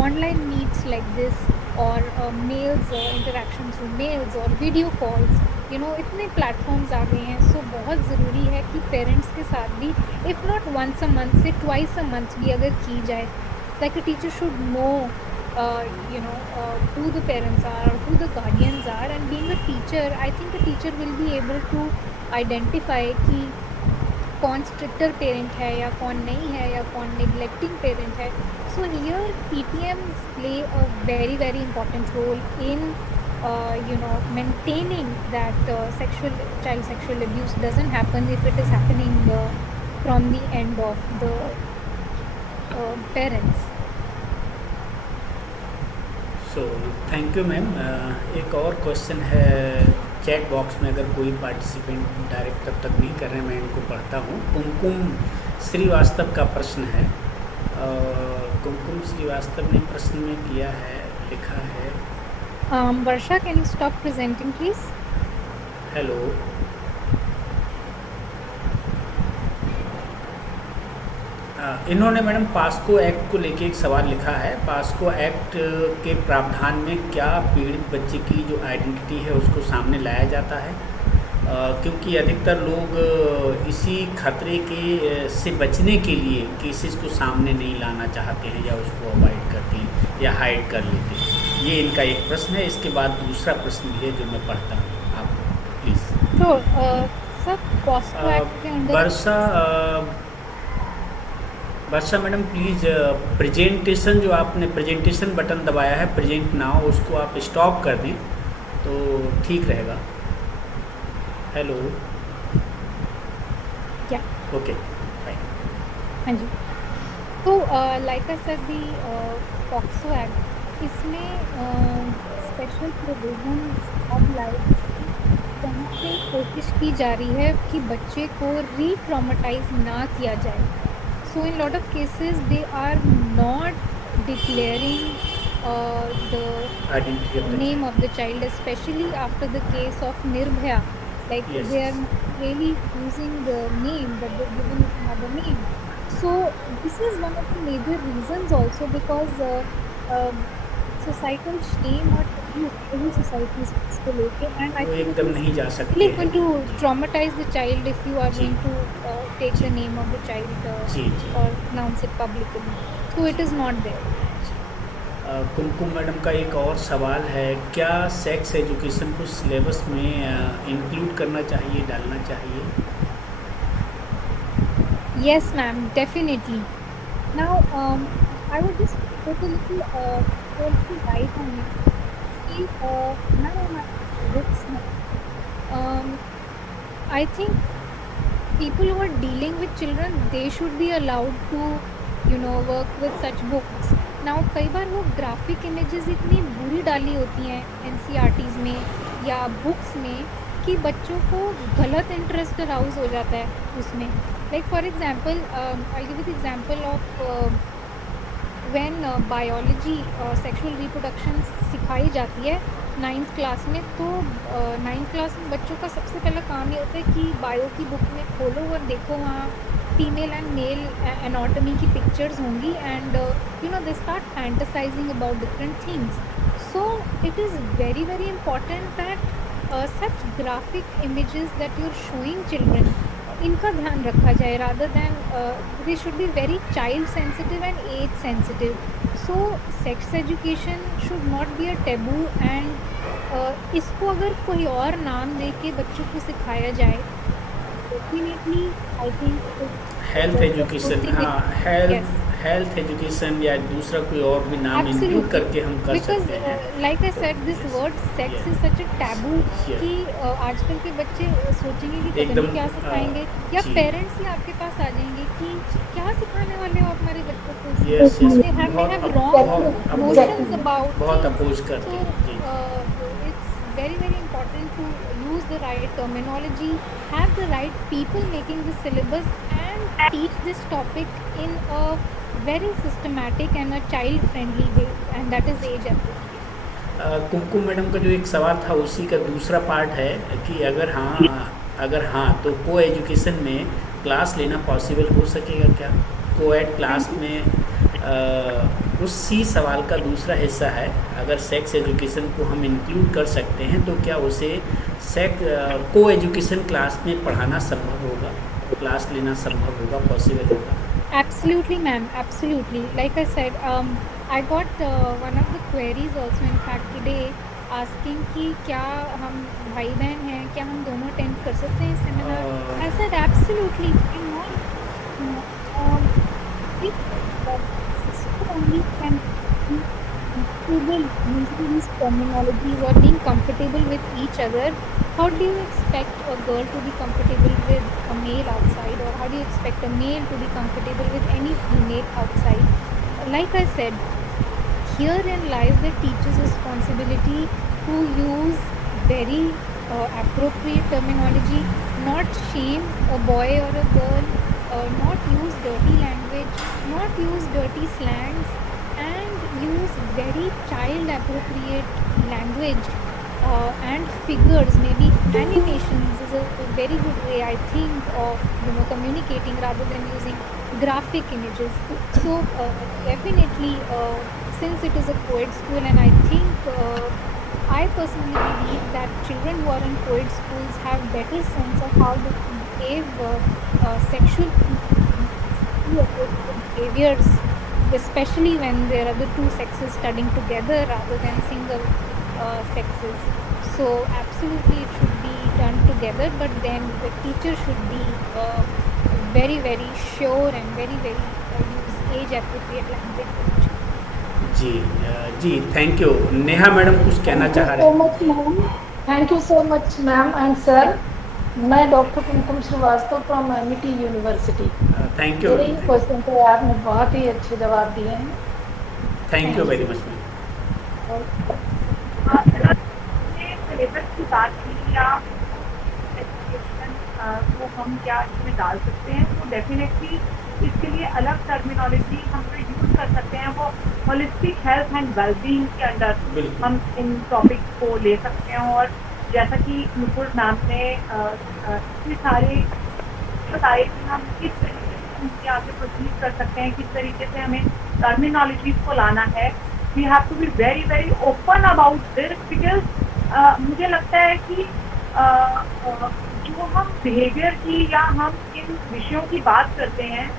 online meets like this, or mails, interactions through mails or video calls, इतने platforms आ गए हैं. सो बहुत ज़रूरी है कि parents के साथ भी, if not once a month से twice a month भी अगर की जाए, like a teacher should know who the parents are, who the guardians are, and being a teacher, I think the teacher will be able to identify कि कौन stricter parent है या कौन नहीं है, या कौन नेग्लेक्टिंग पेरेंट है. So here PTMs play a very very important role in maintaining that child sexual abuse doesn't happen if it is happening from the end of the parents. So thank you ma'am. एक और question है chat box में, अगर कोई participant direct तब तक नहीं कर रहे हैं, मैं इनको पढ़ता हूँ. कुमकुम श्रीवास्तव का प्रश्न है. कुमकुम श्रीवास्तव ने प्रश्न में किया है, लिखा है, Varsha, can you stop presenting please? Hello. इन्होंने मैडम पास्को एक्ट को लेके एक सवाल लिखा है. पास्को एक्ट के प्रावधान में क्या पीड़ित बच्चे की जो आइडेंटिटी है उसको सामने लाया जाता है? क्योंकि अधिकतर लोग इसी खतरे के से बचने के लिए केसेस को सामने नहीं लाना चाहते हैं, या उसको अवॉइड करते हैं, या हाइड कर लेते हैं. ये इनका एक प्रश्न है. इसके बाद दूसरा प्रश्न भी है जो मैं पढ़ता हूँ, आप प्लीज़. तो सर पास्को एक्ट के अंदर वर्षा मैडम प्लीज़ प्रेजेंटेशन, जो आपने प्रेजेंटेशन बटन दबाया है प्रेजेंट नाउ, उसको आप स्टॉप कर दें तो ठीक रहेगा. हेलो. क्या? Okay fine. हाँ जी. तो like I said the POCSO act, इसमें स्पेशल प्रोविजंस अब लाइक जहाँ से कोशिश की जा रही है कि बच्चे को री-ट्रॉमेटाइज़ ना किया जाए। So in lot of cases they are not declaring the Identity of the name child. of the child, especially after the case of Nirbhaya. Like Yes, they are yes. not really using the name, but they're giving it another name. So this is one of the major reasons also, because societal shame और taboo है ही society इसको लेके, and I वो think एकदम it is नहीं जा सकते really हैं। going to जी traumatize the child if you are जी going to take जी the name of the child जी जी। or announce it publicly. So it is not there. Kumkum madam का एक और सवाल है, क्या सेक्स एजुकेशन को सिलेबस में इंक्लूड करना चाहिए, डालना चाहिए? Yes, ma'am, definitely. Now, I would just put a little light on it. कि now हमारे books में, I think people who are dealing with children, they should be allowed to, work with such books. Now, कई बार वो graphic images इतनी बुरी डाली होती हैं NCERTs में या books में कि बच्चों को गलत interest arouse हो जाता है उसमें. Like for example, I'll give you the example of when biology sexual reproduction सिखाई जाती है 9th क्लास में, तो 9th क्लास में बच्चों का सबसे पहला काम ये होता है कि बायो की बुक में खोलो और देखो वहाँ फीमेल एंड मेल एनाटॉमी की पिक्चर्स होंगी, and they start fantasizing about different things. So it is very very important that such graphic images that you are showing children, इनका ध्यान रखा जाए, rather than they should be very child sensitive and age sensitive. So sex education should not be a taboo, and इसको अगर कोई और नाम दे के बच्चों को सिखाया जाए, definitely I think health education, हाँ yes, हेल्थ एजुकेशन या दूसरा कोई और भी नाम इंक्लूड absolutely, करके हम कर because सकते हैं। like I said, this Yes, word sex yeah, is such a taboo yeah, कि आजकल के बच्चे सोचेंगे कि पता एकदम नहीं क्या सिखाएंगे, या जी पेरेंट्स ही आपके पास आ जाएंगे कि क्या सिखाने वाले हो आप हमारे बच्चों को इसमें. यस यस, They have बहुत wrong बहुत notions about बहुत things. अपोज करते So हैं जी। it's very very important to use the right terminology, have the right people making the syllabus, and teach this topic in a very systematic and a child friendly way, and that is age appropriate. Kumkum madam का जो एक सवाल था उसी का दूसरा part है कि अगर हाँ तो को एजुकेशन में क्लास लेना पॉसिबल हो सकेगा क्या? कोएड क्लास में उसी सवाल का दूसरा हिस्सा है, अगर सेक्स एजुकेशन को हम इंक्लूड कर सकते हैं तो क्या उसे को एजुकेशन क्लास में पढ़ाना संभव होगा, क्लास लेना संभव होगा, पॉसिबल होगा? Absolutely, ma'am. Absolutely. Like I said, I got one of the queries also, in fact, today, asking कि क्या हम भाई बहन हैं, क्या हम दोनों अटेंड कर सकते हैं seminar. I said absolutely. Why not? If sister only can be comfortable using these terminologies or being comfortable with each other, how do you expect a girl to be comfortable with a male outside, or how do you expect a male to be comfortable with any female outside? Like I said, herein lies the teacher's responsibility to use very appropriate terminology, not shame a boy or a girl, not use dirty language, not use dirty slangs, and use very child appropriate language. And figures, maybe animations is a very good way, I think, of communicating rather than using graphic images. So definitely, since it is a co-ed school, and I think I personally believe that children who are in co-ed schools have better sense of how to behave sexual behaviors, especially when there are the two sexes studying together rather than single sexes. So absolutely it should be done together, but then the teacher should be very very sure and very very use age appropriate language. जी thank you. Neha madam कुछ कहना चाह रहे हैं? Thank you so much ma'am and sir. मैं doctor Kumkum Srivastava from Amity University. Thank you. मेरे question को आपने बहुत ही अच्छे जवाब दिए हैं. Thank you very much ma'am. Syllabus की बात की या को हम क्या इसमें डाल सकते हैं, तो डेफिनेटली इसके लिए अलग टर्मिनोलॉजी हम जो यूज़ कर सकते हैं वो होलिस्टिक हेल्थ एंड वेलबींग के अंडर हम इन टॉपिक को ले सकते हैं। और जैसा कि मुकुल मैम ने इतने सारे बताए कि हम किस तरीके से उनके आगे प्रोसीड कर सकते हैं, किस तरीके से हमें टर्मिनोलॉजीज को लाना है। We have to be very very open about this, because मुझे लगता है कि जो हम बिहेवियर की या हम इन विषयों की बात करते हैं,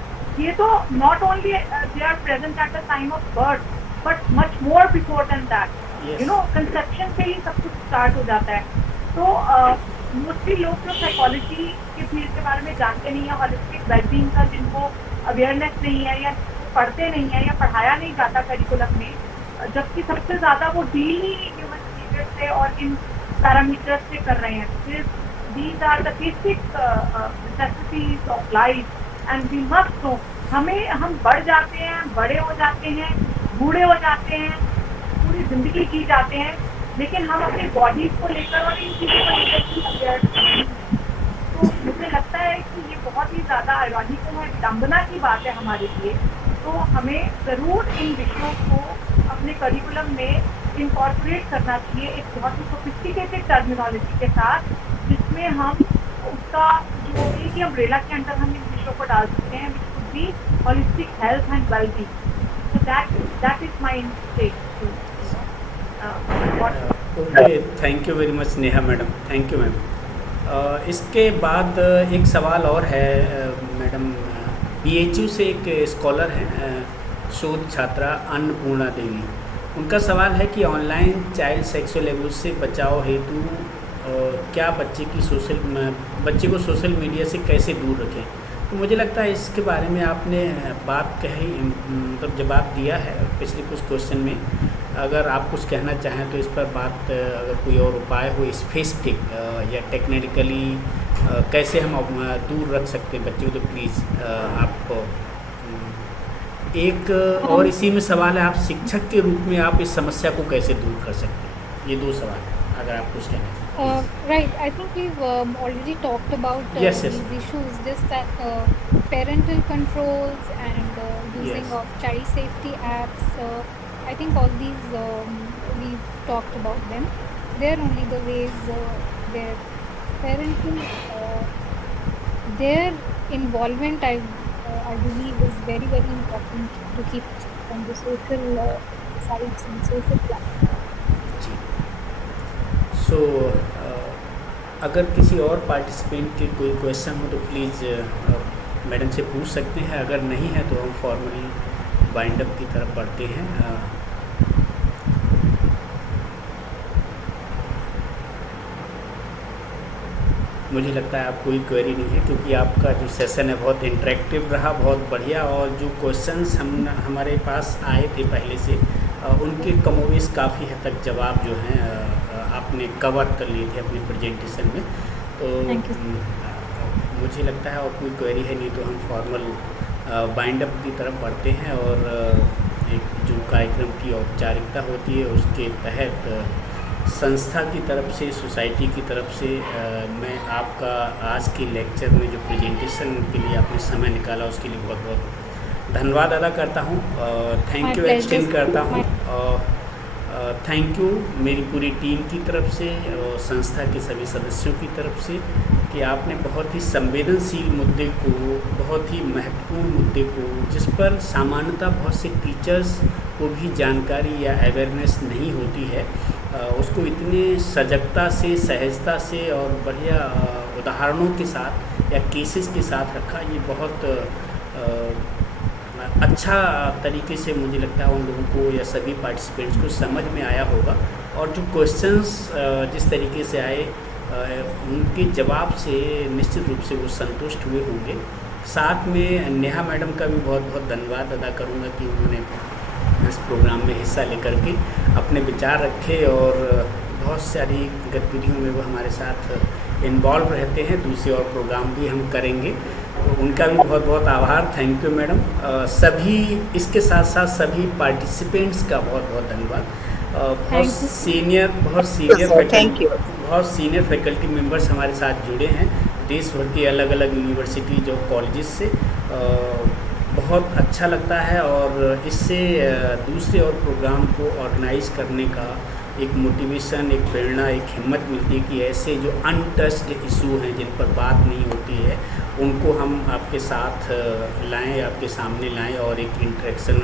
ये तो not only they are present at the time of birth but much more before than that, you know, conception से ही सब कुछ स्टार्ट हो जाता है। तो मोस्टली लोग जो साइकोलॉजी के फील्ड के बारे में जानते नहीं है, हॉलिस्टिक वेलबींग का जिनको अवेयरनेस नहीं है या पढ़ते नहीं है या पढ़ाया नहीं जाता करिकुलम में, जबकि सबसे ज़्यादा वो डील ही ह्यूमन बिहेवियर से और इन पैरामीटर्स से कर रहे हैं। These are the basic necessities of life and we must know। हम बढ़ जाते हैं, बड़े हो जाते हैं, बूढ़े हो जाते हैं, पूरी जिंदगी जी जाते हैं, लेकिन हम अपनी बॉडीज को लेकर और इन चीज़ों को लेकर ही अवेयर नहीं। तो मुझे लगता है कि ये बहुत ही ज़्यादा आयरॉनिकल है, विडम्बना की बात है हमारे लिए। तो हमें ज़रूर इन विषयों को अपने करिकुलम में इनकॉर्पोरेट करना चाहिए एक बहुत ही सोफिस्टिकेटेड टर्मिनोलॉजी के साथ, जिसमें हम उसका जो एक ही अम्ब्रेला के अंदर हम इन विषयों को डाल सकते हैं, which would be holistic health and wellbeing. So that is my take. Okay, thank you very much Neha madam, thank you ma'am. इसके बाद एक सवाल और है मैडम, BHU से एक स्कॉलर हैं, शोध छात्रा अन्नपूर्णा देवी। उनका सवाल है कि ऑनलाइन चाइल्ड सेक्सुअल एब्यूज से बचाव हेतु क्या बच्चे को सोशल मीडिया से कैसे दूर रखें। तो मुझे लगता है इसके बारे में आपने बात कही, मतलब जवाब दिया है पिछले कुछ क्वेश्चन में। अगर आप कुछ कहना चाहें तो इस पर बात, अगर कोई और उपाय हो स्पेसिफिक या टेक्निकली कैसे हम दूर रख सकते हैं बच्चे को, तो प्लीज़ आप एक और इसी में सवाल है, आप शिक्षक के रूप में आप इस समस्या को कैसे दूर कर सकते हैं। ये दो सवाल अगर आप कुछ कहना चाहें। Right, I think we've already talked about Yes. these issues, just that parental controls and using Yes. of child safety apps. I think all these we've talked about them. They're only the ways where parental their involvement, I believe, is very very important to keep on the social sites and social platforms. सो अगर किसी और participant के कोई question हो तो please madam से पूछ सकते हैं, अगर नहीं है तो हम फॉर्मली वाइंड अप की तरफ बढ़ते हैं। मुझे लगता है आप कोई क्वेरी नहीं है, क्योंकि आपका जो सेशन है बहुत इंटरेक्टिव रहा, बहुत बढ़िया, और जो क्वेश्चंस हमारे पास आए थे पहले से उनके कमोवेश काफ़ी हद तक जवाब जो हैं आपने कवर कर लिए थे अपने प्रेजेंटेशन में। तो मुझे लगता है और कोई क्वेरी है नहीं, तो हम फॉर्मल बाइंड अप की तरफ बढ़ते हैं। और एक जो कार्यक्रम की औपचारिकता होती है उसके तहत संस्था की तरफ से, सोसाइटी की तरफ से मैं आपका आज के लेक्चर में जो प्रेजेंटेशन के लिए आपने समय निकाला उसके लिए बहुत बहुत धन्यवाद अदा करता हूँ, थैंक यू एक्सटेंड करता हूँ। थैंक यू मेरी पूरी टीम की तरफ से और संस्था के सभी सदस्यों की तरफ से कि आपने बहुत ही संवेदनशील मुद्दे को, बहुत ही महत्वपूर्ण मुद्दे को, जिस पर सामान्यतः बहुत से टीचर्स को भी जानकारी या अवेयरनेस नहीं होती है, उसको इतने सजगता से, सहजता से और बढ़िया उदाहरणों के साथ या केसेस के साथ रखा। ये बहुत अच्छा तरीके से मुझे लगता है उन लोगों को या सभी पार्टिसिपेंट्स को समझ में आया होगा। और जो क्वेश्चंस जिस तरीके से आए उनके जवाब से निश्चित रूप से वो संतुष्ट हुए होंगे। साथ में नेहा मैडम का भी बहुत बहुत धन्यवाद अदा करूँगा कि उन्होंने इस प्रोग्राम में हिस्सा लेकर के अपने विचार रखे और बहुत सारी गतिविधियों में वो हमारे साथ इन्वॉल्व रहते हैं। दूसरे और प्रोग्राम भी हम करेंगे, तो उनका भी बहुत बहुत आभार, थैंक यू मैडम। सभी इसके साथ साथ सभी पार्टिसिपेंट्स का बहुत बहुत धन्यवाद। बहुत सीनियर फैकल्टी मेंबर्स हमारे साथ जुड़े हैं देश भर की अलग अलग यूनिवर्सिटीज और कॉलेजेस से बहुत अच्छा लगता है, और इससे दूसरे और प्रोग्राम को ऑर्गेनाइज करने का एक मोटिवेशन, एक प्रेरणा, एक हिम्मत मिलती है कि ऐसे जो अनटच्ड इशू हैं जिन पर बात नहीं होती है उनको हम आपके साथ लाएं, आपके सामने लाएं और एक इंटरेक्शन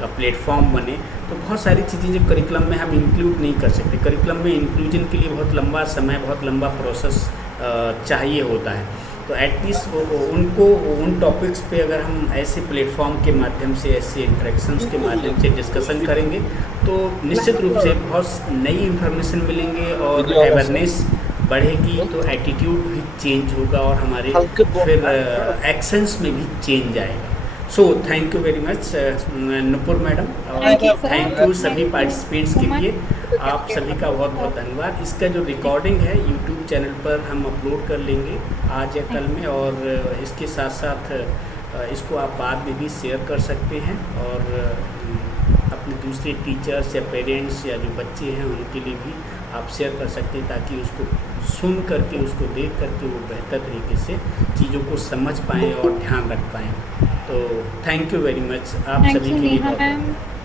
का प्लेटफॉर्म बने। तो बहुत सारी चीज़ें जो करिकुलम में हम इंक्लूड नहीं कर सकते, करिकुलम में इंक्लूजन के लिए बहुत लंबा समय, बहुत लंबा प्रोसेस चाहिए होता है। तो एटलीस्ट उनको उन टॉपिक्स पे अगर हम ऐसे प्लेटफॉर्म के माध्यम से, ऐसे इंटरेक्शंस के माध्यम से डिस्कशन करेंगे तो निश्चित रूप से बहुत नई इन्फॉर्मेशन मिलेंगे और अवेयरनेस बढ़ेगी, तो एटीट्यूड भी चेंज होगा और हमारे फिर एक्शंस में भी चेंज आएगा। So thank you very much Nupur madam, और थैंक यू सभी पार्टिसिपेंट्स के लिए, आप सभी का बहुत बहुत धन्यवाद। इसका जो रिकॉर्डिंग है यूट्यूब चैनल पर हम अपलोड कर लेंगे आज या कल में, और इसके साथ साथ इसको आप बाद में भी शेयर कर सकते हैं और अपने दूसरे टीचर्स या पेरेंट्स या जो बच्चे हैं उनके लिए भी आप शेयर कर सकते हैं, ताकि उसको सुन करके, उसको देख करके वो बेहतर तरीके से चीज़ों को समझ पाएँ और ध्यान रख पाएँ। तो थैंक यू वेरी मच आप सभी के लिए।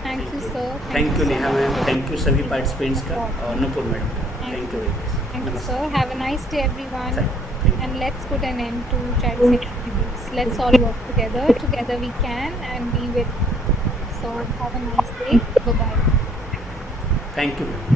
Thank you sir. Thank you Neha ma'am, thank you सभी पार्टिसिपेंट्स का और नुपुर मैडम का, thank you very much. Thank you sir. Have a nice day everyone. Thank you. And let's put an end to child sexual abuse. Let's all work together. Together we can, and we will. So have a nice day. Bye bye. Thank you.